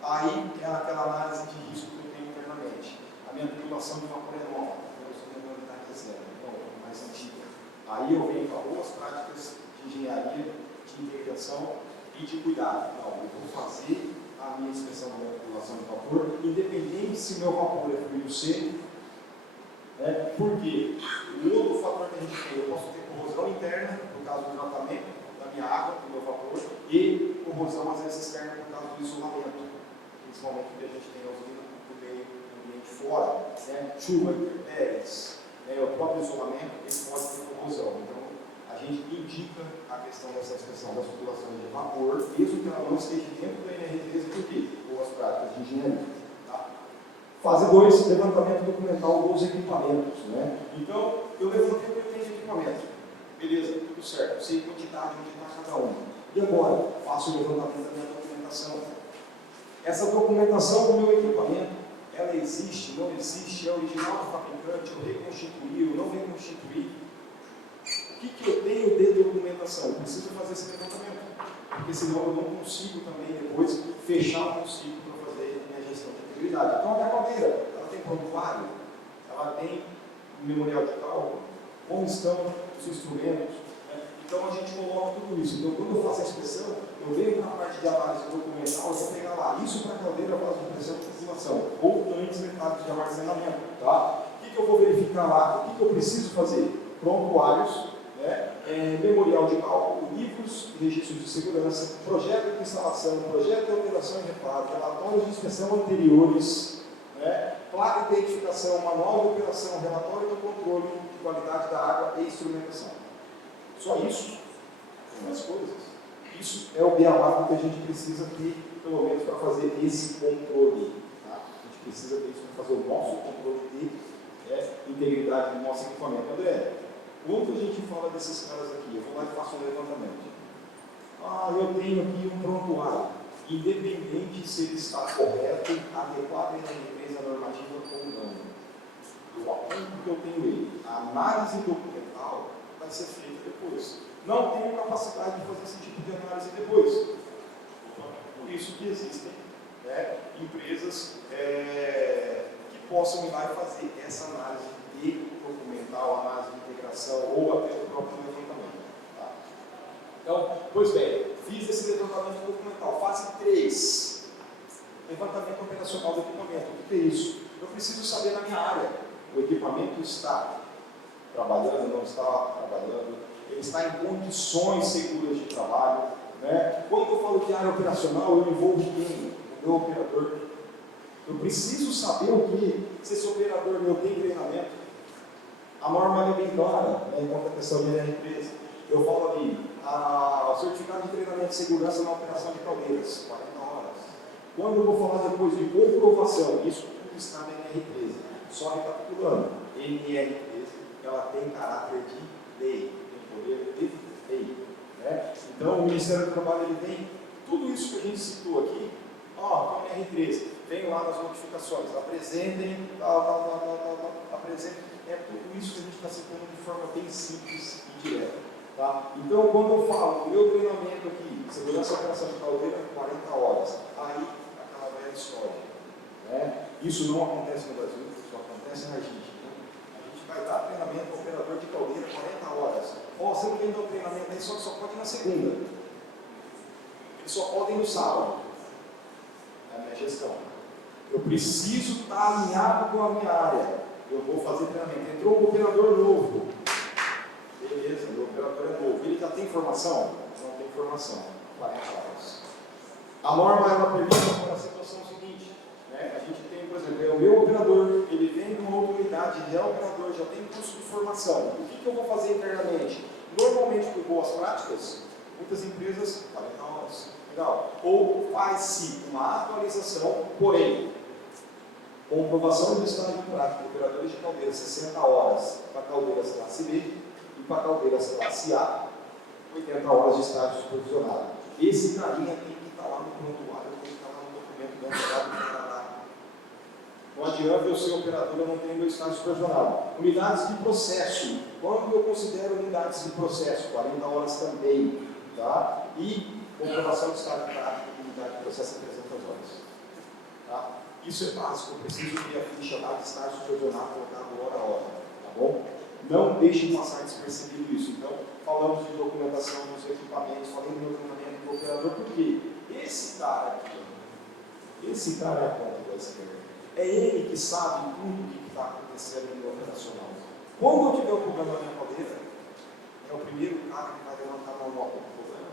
aí é aquela análise de risco que eu tenho internamente. A minha tubulação de vapor é nova, eu sou de modalidade zero, então mais antiga. Aí eu venho com boas práticas de engenharia, de integração e de cuidado. Então, eu vou fazer a minha inspeção da minha tubulação de vapor, independente se meu vapor é fluido C, né? Porque o outro fator que a gente tem, eu posso ter corrosão interna, por causa do tratamento da minha água, do meu vapor, e corrosão às vezes externa por causa do isolamento, principalmente porque a gente tem a usina do meio ambiente fora, né? Chuva, intempéries, né? O próprio isolamento, ele pode ter corrosão. Então, a gente indica a questão dessa inspeção das tubulações de vapor, mesmo que ela não esteja dentro da NR13, porque boas práticas de engenharia. Tá? Fase 2, levantamento documental dos equipamentos. Né? Então, eu levantei o que eu tenho de equipamento. Beleza, tudo certo. Sei quantidade, onde está cada um. E agora, faço o levantamento da minha documentação. Essa documentação do meu equipamento, ela existe, não existe, é original do fabricante, eu reconstituí, eu não reconstituí. O que eu tenho de documentação? Eu preciso fazer esse levantamento, porque senão eu não consigo também depois fechar um ciclo para fazer a minha gestão de integridade. Então, a minha caldeira, ela tem prontuário, ela tem memorial de cálculo, como estão os instrumentos. Né? Então, a gente coloca tudo isso. Então, quando eu faço a inspeção, eu venho na parte de análise documental, eu vou pegar lá, isso para a caldeira, vaso de pressão e circulação, ou antes metade de armazenamento. Tá? O que eu vou verificar lá? O que eu preciso fazer? Prontuários, memorial de cálculo, livros e registros de segurança, projeto de instalação, projeto de operação e reparo, relatórios de inspeção anteriores, placa de identificação, manual de operação, relatório do controle de qualidade da água e instrumentação. Só isso, tem mais coisas. Isso é o beabá que a gente precisa ter, pelo menos, para fazer esse controle. Tá? A gente precisa ter isso para fazer o nosso controle de integridade do nosso equipamento. André, quando a gente fala desses caras aqui, eu vou lá e faço um levantamento. Eu tenho aqui um prontuário, independente se ele está correto, adequado à empresa normativa ou não. Eu aponto que eu tenho ele. A análise documental vai ser feita depois. Não tenho capacidade de fazer esse tipo de análise depois. Por isso que existem empresas que possam ir lá e fazer essa análise de documental, análise de integração ou até o próprio levantamento. Tá? Então, pois bem, fiz esse levantamento documental. Fase 3, levantamento operacional do equipamento. O que é isso? Eu preciso saber na minha área, o equipamento está trabalhando, não está trabalhando, ele está em condições seguras de trabalho. Né? Quando eu falo de área operacional, eu envolvo quem? O meu operador. Eu preciso saber o que? Se esse operador meu tem treinamento. A norma é bem clara, enquanto a questão de empresa. Eu falo ali, o certificado de treinamento de segurança na operação de caldeiras, 40 horas. Quando eu vou falar depois de comprovação, isso tudo está na NR13. Só recapitulando, NR13, ela tem caráter de lei, tem poder de lei. Né? Então, o Ministério do Trabalho, ele tem tudo isso que a gente citou aqui, NR13, vem lá nas notificações, apresentem, apresentem. Tudo isso que a gente está citando de forma bem simples e direta. Tá? Então, quando eu falo do meu treinamento aqui, segurança e operação de caldeira, 40 horas, aí aquela velha história. Né? Isso não acontece no Brasil, isso acontece na Argentina. A gente vai dar treinamento para operador de caldeira 40 horas. Você não vem dar o treinamento aí, só pode ir na segunda. Eles só podem no sábado. É a minha gestão. Eu preciso estar alinhado com a minha área. Eu vou fazer treinamento. Entrou um operador novo. Beleza, o operador é novo. Ele já tem formação? Não tem formação. 40 horas. A norma, ela permite para a situação seguinte. A gente tem, por exemplo, o meu operador, ele vem de uma outra unidade, ele é operador, já tem curso de formação. O que eu vou fazer internamente? Normalmente, por boas práticas, muitas empresas, 40 horas. Legal. Ou faz-se uma atualização, porém, comprovação do estágio prático de operadores de caldeiras 60 horas para caldeiras classe B E para caldeiras classe A, 80 horas de estágio supervisionado. Esse carinha tem que estar lá no prontuário, tem que estar lá no documento do Paraná. Não adianta eu ser operador, eu não tenho meu estágio supervisionado. Unidades de processo. Quando eu considero unidades de processo? 40 horas também. Tá? E comprovação de estado prático de unidade de processo é 300 horas. Tá? Isso é básico, eu preciso ter a ficha lá de estágio supervisionado colocado hora a hora. Tá bom? Não deixem passar despercebido isso. Então, falamos de documentação dos equipamentos, falei do meu treinamento do operador, porque esse cara aqui, esse cara é a ponta da esquerda. É ele que sabe tudo o que está acontecendo no operacional. Quando eu tiver um problema na minha caldeira, é o primeiro cara que vai levantar a mão no problema.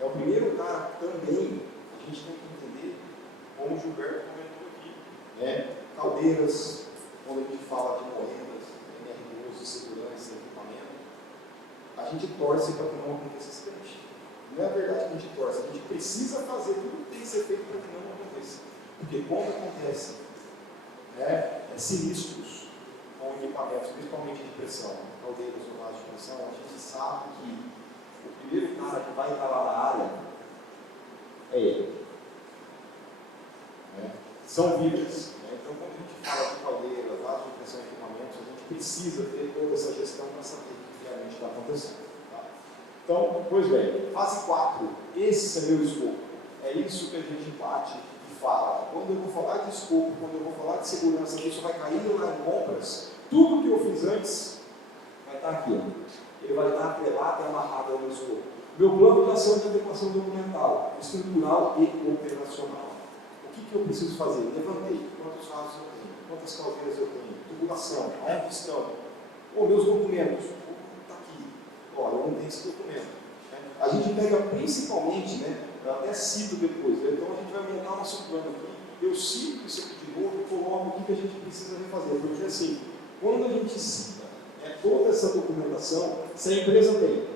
É o primeiro cara também, a gente tem que entender, como o Gilberto comentou aqui, né? Caldeiras, quando a gente fala de moedas, NR12, segurança, equipamento, a gente torce para que não aconteça acidente. Não é verdade que a gente torce, a gente precisa fazer tudo que tem que ser feito para que não aconteça. Porque quando acontece sinistros com equipamentos, principalmente de pressão, caldeiras ou vasos de pressão, a gente sabe que o primeiro cara que vai estar lá na área é ele. São vidas. Então, quando a gente fala de caldeiras, vasos de pressão e equipamentos, a gente precisa ter toda essa gestão para saber o que realmente está acontecendo. Tá? Então, pois bem, fase 4, esse é meu escopo. É isso que a gente bate e fala. Quando eu vou falar de escopo, quando eu vou falar de segurança, isso vai cair lá em compras. Tudo que eu fiz antes vai estar aqui. Ele vai estar atrelado e amarrado ao meu escopo. Meu plano de ação de adequação documental, estrutural e operacional. O que eu preciso fazer? Levantei. Quantos vasos eu tenho? Quantas caldeiras eu tenho? Tubulação. Onde estão? Meus documentos. Está aqui. Olha, eu não tenho esse documento. A gente pega principalmente, eu até cito depois, então a gente vai aumentar o nosso plano aqui. Eu cito isso aqui de novo e coloco o que a gente precisa refazer. Porque assim, quando a gente cita toda essa documentação, se a empresa tem,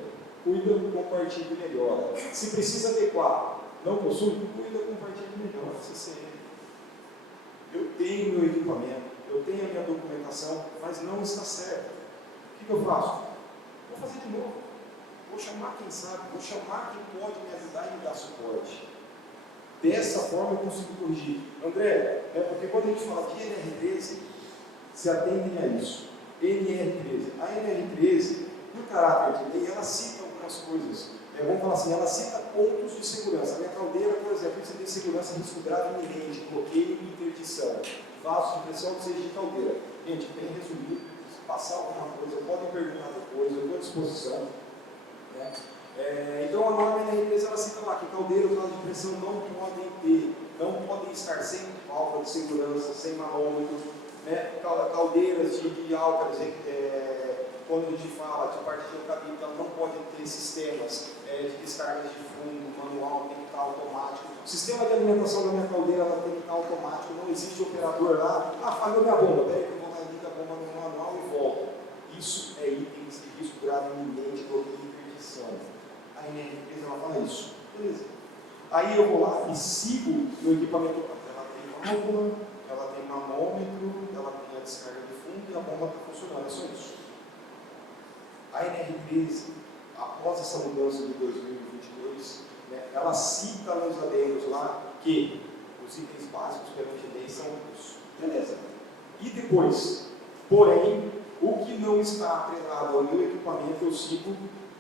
cuida, compartilha e melhora. Se precisa adequar, não possui, cuida, compartilha e melhora. CCM. Eu tenho meu equipamento, eu tenho a minha documentação, mas não está certo. O que eu faço? Vou fazer de novo. Vou chamar quem sabe, vou chamar quem pode me ajudar e me dar suporte. Dessa forma eu consigo corrigir. André, porque quando a gente fala de NR13, se atendem a isso. NR13. A NR13, por caráter de lei, ela cita algumas coisas. Vamos falar assim, ela cita pontos de segurança. A minha caldeira, por exemplo, você tem segurança, risco grave iminente, bloqueio e interdição. Vasos de pressão, seja de caldeira. Gente, bem resumido, se passar alguma coisa, podem perguntar depois, eu estou à disposição. Então a norma NR13 ela cita lá que caldeiras de pressão não podem estar sem válvula de segurança, sem manômetro, caldeiras de álcalis, quando a gente fala de parte de eucalipto, ela não pode ter sistemas de descarga de fundo, manual, tem que estar automático. O sistema de alimentação da minha caldeira ela tem que estar automático, não existe operador lá, falhou minha bomba, peraí que eu vou lá e ligo a bomba no manual e volto. Isso é itens de risco grave iminente, bloqueio e interdição. A NR13 ela fala isso. Beleza. Aí eu vou lá e sigo meu equipamento. Ela tem válvula, ela tem manômetro, ela tem a descarga de fundo e a bomba está funcionando. É só isso. A NR13, após essa mudança de 2022, ela cita nos adendos lá que os itens básicos perante a lei são isso. Beleza. E depois, porém, o que não está atrelado ao meu equipamento, eu sigo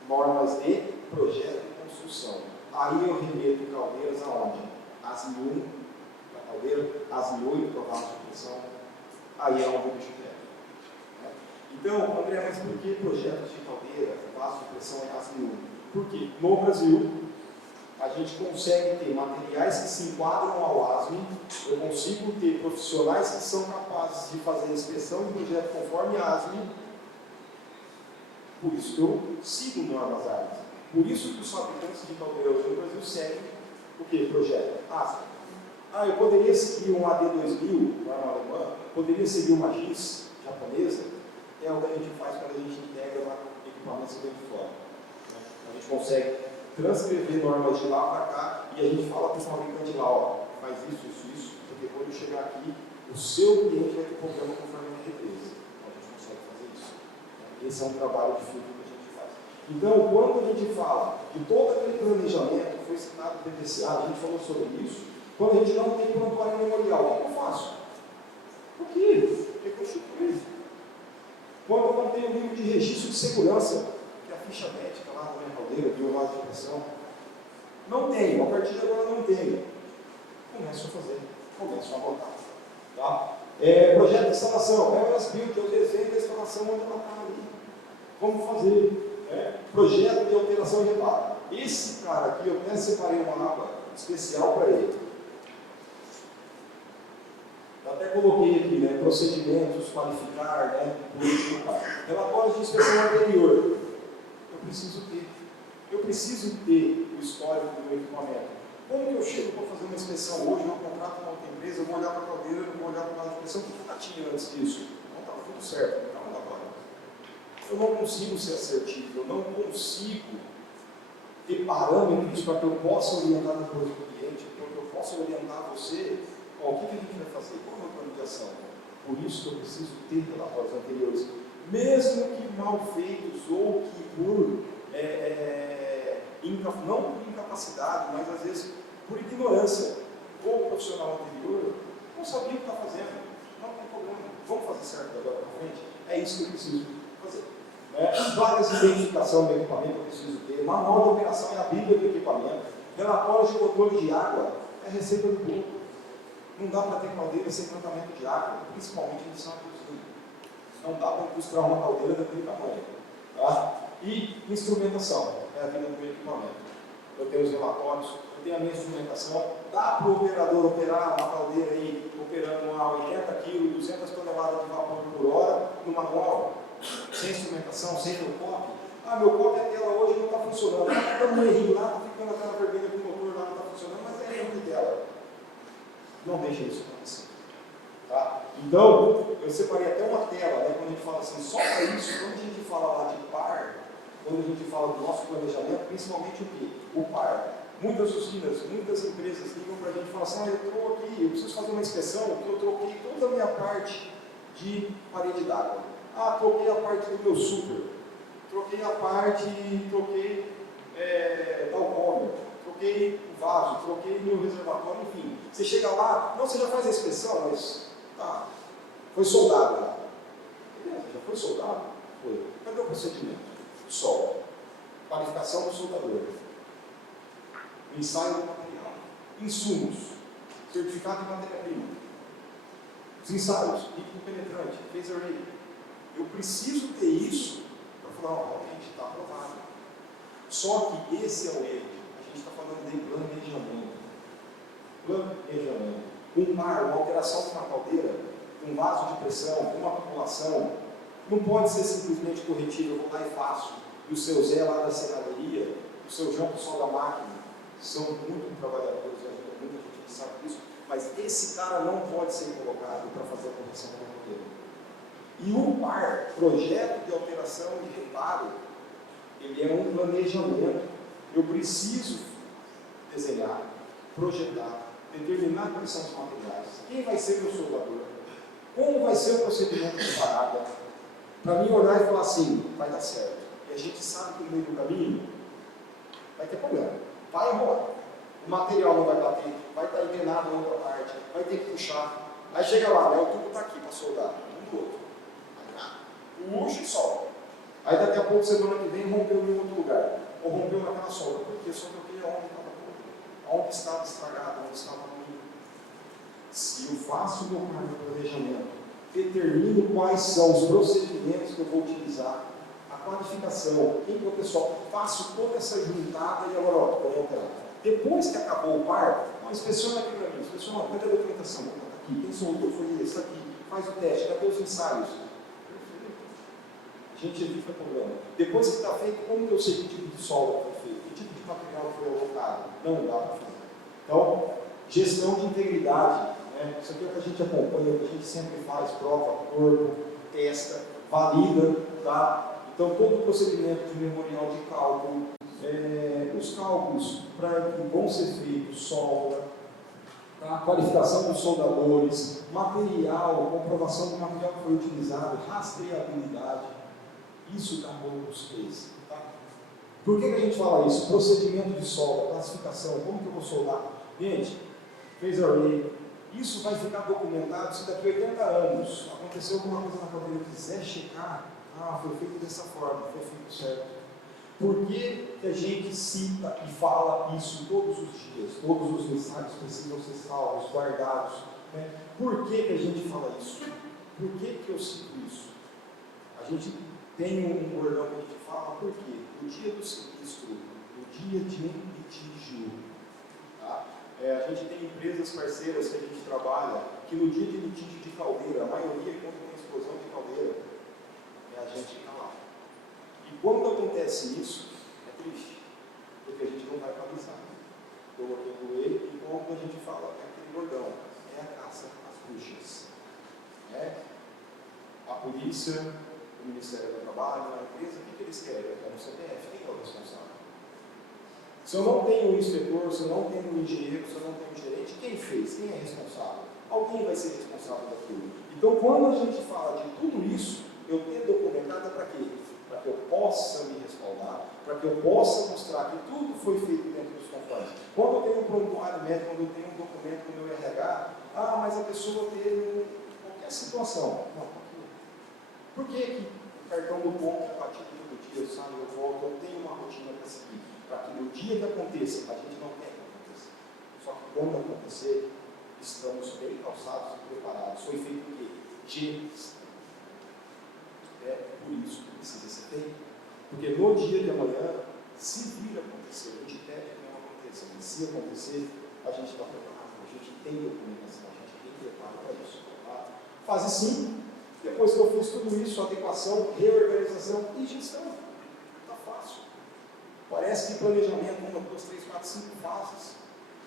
normas de projeto e construção. Aí eu remeto caldeiras aonde? As 1001, a caldeira, as 1008 para vasos de pressão, aí é onde o bicho quer. Então, André, mas por que projetos de caldeira, vasos de pressão é as 1001? Porque no Brasil, a gente consegue ter materiais que se enquadram ao ASME, eu consigo ter profissionais que são capazes de fazer a inspeção de projeto conforme ASME, por isso que eu sigo normas ASME. Por isso que os fabricantes de caldeiras no Brasil seguem o que? Projeto ASME. Eu poderia seguir um AD2000, norma alemã, poderia seguir uma GIS japonesa, é o que a gente faz quando a gente integra lá equipamentos que vem de fora. A gente consegue transcrever normas de lá para cá e a gente fala para o fabricante lá, faz isso, porque quando chegar aqui, o seu cliente vai ter problema conforme a NR13. Então a gente consegue fazer isso. Esse é um trabalho de futuro que a gente faz. Então, quando a gente fala que todo aquele planejamento foi citado no PDCA, a gente falou sobre isso, quando a gente não tem prontuário memorial, o que eu faço? O que? Reconstituir. Quando eu não tenho livro de registro de segurança, que é a ficha médica lá da minha caldeira, de lado de impressão, não tenho, a partir de agora não tenho. Começo a fazer, começo a botar. Tá? Projeto de instalação, é o as-built, é o desenho da instalação onde ela está ali. Como fazer? Projeto de alteração e reparo. Esse cara aqui, eu até separei uma aba especial para ele. Eu até coloquei aqui, né, procedimentos, qualificar, né, relatórios de inspeção anterior. Eu preciso ter o histórico do meu equipamento. Como que eu chego para fazer uma inspeção hoje, eu contrato uma outra empresa, eu vou olhar para a caldeira, eu vou olhar para a inspeção, o que eu tinha antes disso? Não estava tudo certo, não estava agora. Eu não consigo ser assertivo, eu não consigo ter parâmetros para que eu possa orientar depois o cliente, para que eu possa orientar você, o que a gente vai fazer, qual é o plano de ação? Por isso que eu preciso ter relatórios anteriores, mesmo que mal feitos ou que por não por incapacidade, mas às vezes por ignorância. O profissional anterior não sabia o que está fazendo. Não tem problema. Vamos fazer certo agora para frente? É isso que eu preciso fazer. Várias identificações do equipamento eu preciso ter. Manual de operação é a bíblia do equipamento. Relatórios de controle de água é a receita do bolo. Não dá para ter caldeira sem tratamento de água, principalmente em São Paulo. Não dá para costurar uma caldeira daquele tamanho. Tá? E instrumentação, é a vida do meu equipamento. Eu tenho os relatórios, eu tenho a minha instrumentação. Dá para o operador operar uma caldeira aí, operando a 80 kg, 200 toneladas de vapor por hora, no manual, sem instrumentação, sem meu copo. Meu copo é tela hoje não está funcionando. Está dando um errinho lá, está ficando a tela vermelha com o motor lá, não está funcionando, mas é erro de tela. Não deixa isso acontecer. Tá? Então, eu separei até uma tela, né, quando a gente fala assim, só para isso, quando a gente fala lá de par, quando a gente fala do nosso planejamento, principalmente o quê? O par. Muitas usinas, muitas empresas ligam para a gente e falam assim, eu estou aqui, eu preciso fazer uma inspeção, porque eu troquei toda a minha parte de parede d'água. Troquei a parte do meu super, troquei a parte, da alcoólio, troquei o vaso, troquei meu reservatório, enfim. Você chega lá, você já faz a inspeção, mas foi soldado lá. Beleza, já foi soldado? Foi. Cadê o procedimento? Solda. Qualificação do soldador. Ensaio do material. Insumos. Certificado de matéria-prima. Os ensaios. Líquido penetrante. Phase array. Eu preciso ter isso para falar, realmente está aprovado. Só que esse é o erro. A gente está falando de planejamento. Planejamento. Um par, uma alteração de uma caldeira, um vaso de pressão, uma tubulação, não pode ser simplesmente corretivo, eu vou lá e faço. E o seu Zé lá da serralheria, o seu João que solda a máquina, são muito trabalhadores, muita gente que sabe disso, mas esse cara não pode ser colocado para fazer a correção da caldeira. E o par, projeto de alteração e reparo, ele é um planejamento. Eu preciso desenhar, projetar, determinar quais são os materiais, quem vai ser meu soldador, como vai ser o procedimento de parada, para mim olhar e falar assim, vai dar certo. E a gente sabe que no meio do caminho vai ter problema, vai enrolar. O material não vai bater, vai estar envenenado na outra parte, vai ter que puxar. Aí chega lá, né, o tubo está aqui para soldar, um do outro. Puxa e solta. Aí daqui a pouco, semana que vem, rompeu em outro lugar. Ou rompeu naquela solda, porque só troquei aonde estava tudo. Onde estava estragado, onde estava ruim. Se eu faço o meu planejamento, determino quais são os procedimentos que eu vou utilizar, a qualificação, quem que é o pessoal, faço toda essa juntada e agora, depois que acabou o par, inspeciona aqui para mim, inspeciona, cadê a documentação? Está aqui, quem soldou foi esse, aqui, faz o teste, cadê os ensaios? A gente evita problema. Depois que está feito, como que eu sei que tipo de solda foi feito? Que tipo de material foi alocado? Não dá para fazer. Então, gestão de integridade, né? Isso aqui é o que a gente acompanha, o que a gente sempre faz, prova, corpo, testa, valida, tá? Então, todo o procedimento de memorial de cálculo, os cálculos que vão ser feitos, solda, tá? Qualificação dos soldadores, material, comprovação do material que foi utilizado, rastreabilidade. Isso está robustez. Tá? Por que a gente fala isso? Procedimento de solda, classificação, como que eu vou soldar? Gente, fez array, isso vai ficar documentado se daqui a 80 anos aconteceu alguma coisa na cadeira, eu quiser checar, foi feito dessa forma, foi feito certo. Por que a gente cita e fala isso todos os dias? Todos os mensagens precisam ser salvos, guardados. Né? Por que a gente fala isso? Por que eu cito isso? A gente tem um bordão que a gente fala, por quê? No dia do sinistro, no dia de um litígio, tá? A gente tem empresas parceiras que a gente trabalha, que no dia de litígio de caldeira, a maioria quando tem explosão de caldeira, a gente está lá. E quando acontece isso, é triste, porque a gente não vai balizar. Coloquei o ele, e quando a gente fala, é aquele bordão, é a caça às bruxas. A polícia, o Ministério do Trabalho, a empresa, o que eles querem? Eu quero um CPF, quem é o responsável? Se eu não tenho um inspetor, se eu não tenho um engenheiro, se eu não tenho um gerente, quem fez? Quem é responsável? Alguém vai ser responsável daquilo. Então, quando a gente fala de tudo isso, eu ter documentado para quê? Para que eu possa me respaldar, para que eu possa mostrar que tudo foi feito dentro dos conformes. Quando eu tenho um prontuário médico, quando eu tenho um documento no meu RH, mas a pessoa teve qualquer situação. Não, por que o cartão do ponto é batido todo dia, eu saio, eu volto, eu tenho uma rotina para seguir, para que no dia que aconteça, a gente não quer que aconteça. Só que quando acontecer, estamos bem calçados e preparados. Foi feito o quê? Gestão. É por isso que precisa ser feito. Porque no dia de amanhã, se vir acontecer, a gente pede que não aconteça, mas se acontecer, a gente está preparado, a gente tem documentação, a gente tem preparo para isso. Tá? Fase 5, depois que eu fiz tudo isso, adequação, reorganização e gestão. Está fácil. Parece que planejamento, 1, 2, 3, 4, 5 fases,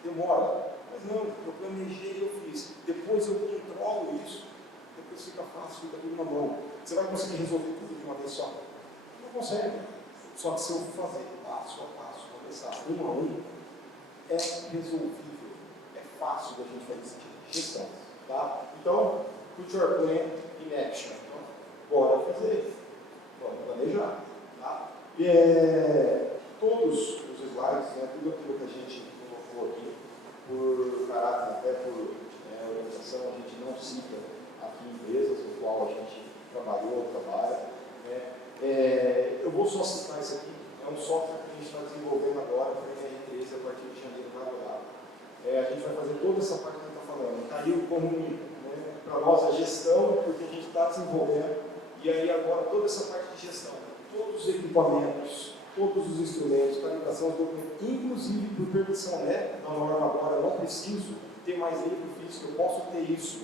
demora. Mas não, eu planejei e eu fiz. Depois eu controlo isso, depois fica fácil, fica tudo na mão. Você vai conseguir resolver tudo de uma vez só? Não consegue. Só que se eu fazer passo a passo, começar um a um, é resolvível. É fácil da gente fazer esse tipo de gestão. Tá? Então, put your plan in action. Então, bora fazer. Bora planejar. Tá? Todos os slides, né, tudo aquilo que a gente colocou aqui, por caráter, até por organização, a gente não cita aqui empresas no qual a gente trabalha. Eu vou só citar isso aqui, é um software que a gente está desenvolvendo agora para a NR13, a partir de janeiro vai rodar. A gente vai fazer toda essa parte que a gente está falando. Caiu como para nós a gestão, porque a gente está desenvolvendo, e aí agora toda essa parte de gestão, todos os equipamentos, todos os instrumentos, calibração, inclusive por permissão na norma agora, eu não preciso ter mais livro físico, eu posso ter isso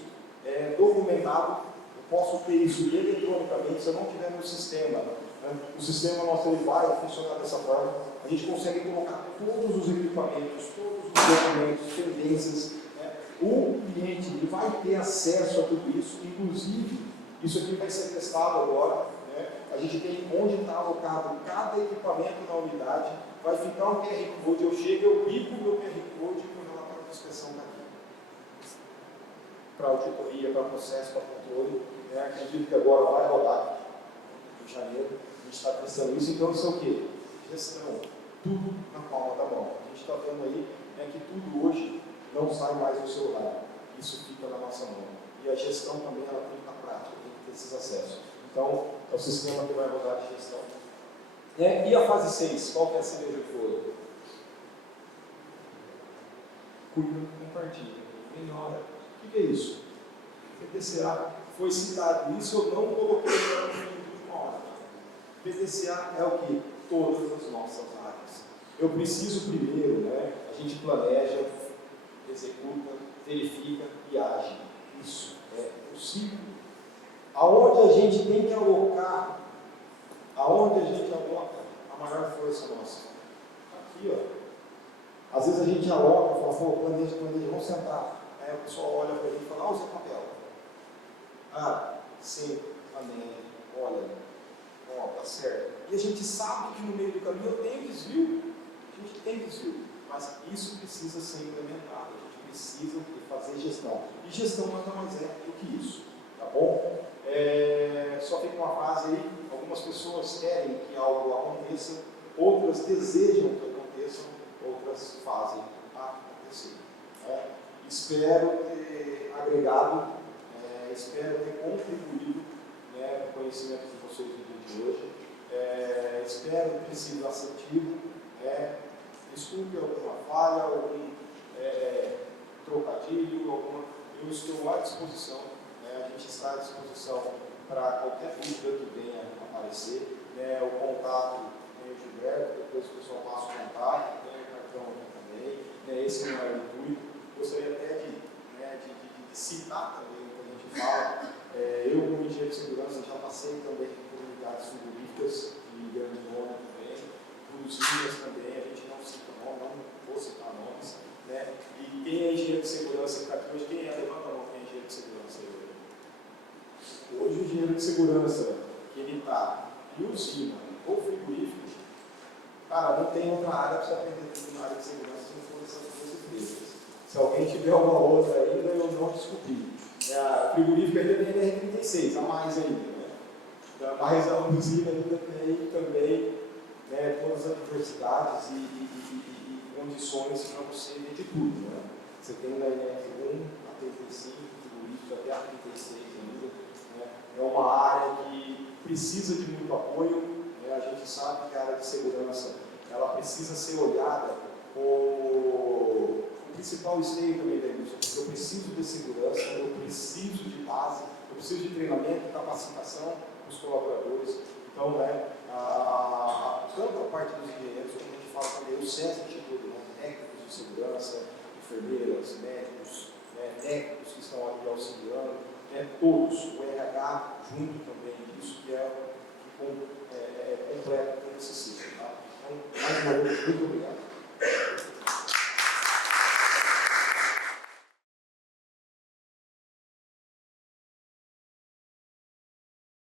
documentado, eu posso ter isso eletronicamente, se eu não tiver no sistema. O sistema nosso ele vai funcionar dessa forma, a gente consegue colocar todos os equipamentos, todos os documentos, tendências. O cliente ele vai ter acesso a tudo isso, inclusive, isso aqui vai ser testado agora. A gente tem onde está alocado cada equipamento na unidade, vai ficar um QR Code, eu chego, eu bico o meu QR Code e o relatório de inspeção está aqui. Para auditoria, para processo, para controle. Acredito que agora vai rodar em janeiro, a gente está testando isso, então isso é o quê? Gestão, tudo na palma da mão. A gente está vendo aí que tudo hoje não sai mais do celular, isso fica na nossa mão. E a gestão também ela tem que estar prática, tem que ter esses acessos. Então, é o sistema que vai rodar de gestão. E a fase 6, qual que é a cereja de ouro? Cuida, compartilha, melhora. O que é isso? PDCA, foi citado isso, eu não coloquei na última hora. PDCA é o que? Todas as nossas áreas. Eu preciso primeiro, a gente planeja, executa, verifica e age. Isso é o ciclo. Aonde a gente tem que alocar, aonde a gente aloca a maior força nossa? Aqui, ó. Às vezes a gente aloca e fala, planeja, vamos sentar. Aí o pessoal olha para a gente e fala, usa papel. Sim, amém, olha, tá certo. E a gente sabe que no meio do caminho eu tenho desvio. A gente tem desvio. Mas isso precisa ser implementado. A gente precisa fazer gestão. E gestão nada mais é do que isso. Tá bom? Só tem uma frase aí, Algumas pessoas querem que algo aconteça, outras desejam que aconteçam, outras fazem acontecer. Né? Espero ter agregado, espero ter contribuído, né, com o conhecimento de vocês no dia de hoje. Espero ter sido assertivo. Desculpe alguma falha, algum trocadilho, eu estou à disposição. A gente está à disposição para qualquer dúvida que venha aparecer. O contato tem o Gilberto, depois o pessoal passa o contato, tem o cartão aqui também. Esse não é o intuito. Gostaria até de citar também o que a gente fala. Eu, como engenheiro de segurança, já passei também por unidades frigoríficas de grande nome também, produzidas também, a gente não cita nome, não vou citar nomes. E quem é engenheiro de segurança que está aqui hoje? Quem é? Levanta a mão, quem é engenheiro de segurança hoje? Hoje o engenheiro de segurança que ele está em usina ou frigorífico, cara, não tem outra área para você aprender tudo na área de segurança se não for essas duas empresas. Se alguém tiver uma outra ainda, eu não descobri. A frigorífica ainda tem NR36, a mais ainda. Mas a usina ainda tem também, todas as adversidades e condições para você ver de tudo. Você tem da NR1 a 35, frigorífica até a 36 ainda. É uma área que precisa de muito apoio. A gente sabe que a área de segurança ela precisa ser olhada como o principal esteio também da indústria. Eu preciso de segurança, eu preciso de base, eu preciso de treinamento, capacitação dos colaboradores. Então, tanto a parte dos engenheiros, como a gente fala também, o SESC Instituto, técnicos de segurança, enfermeiras, médicos, técnicos que estão ali auxiliando, todos, o RH junto também disso, que completo todo esse ciclo. Tá? Então, mais uma vez, muito obrigado.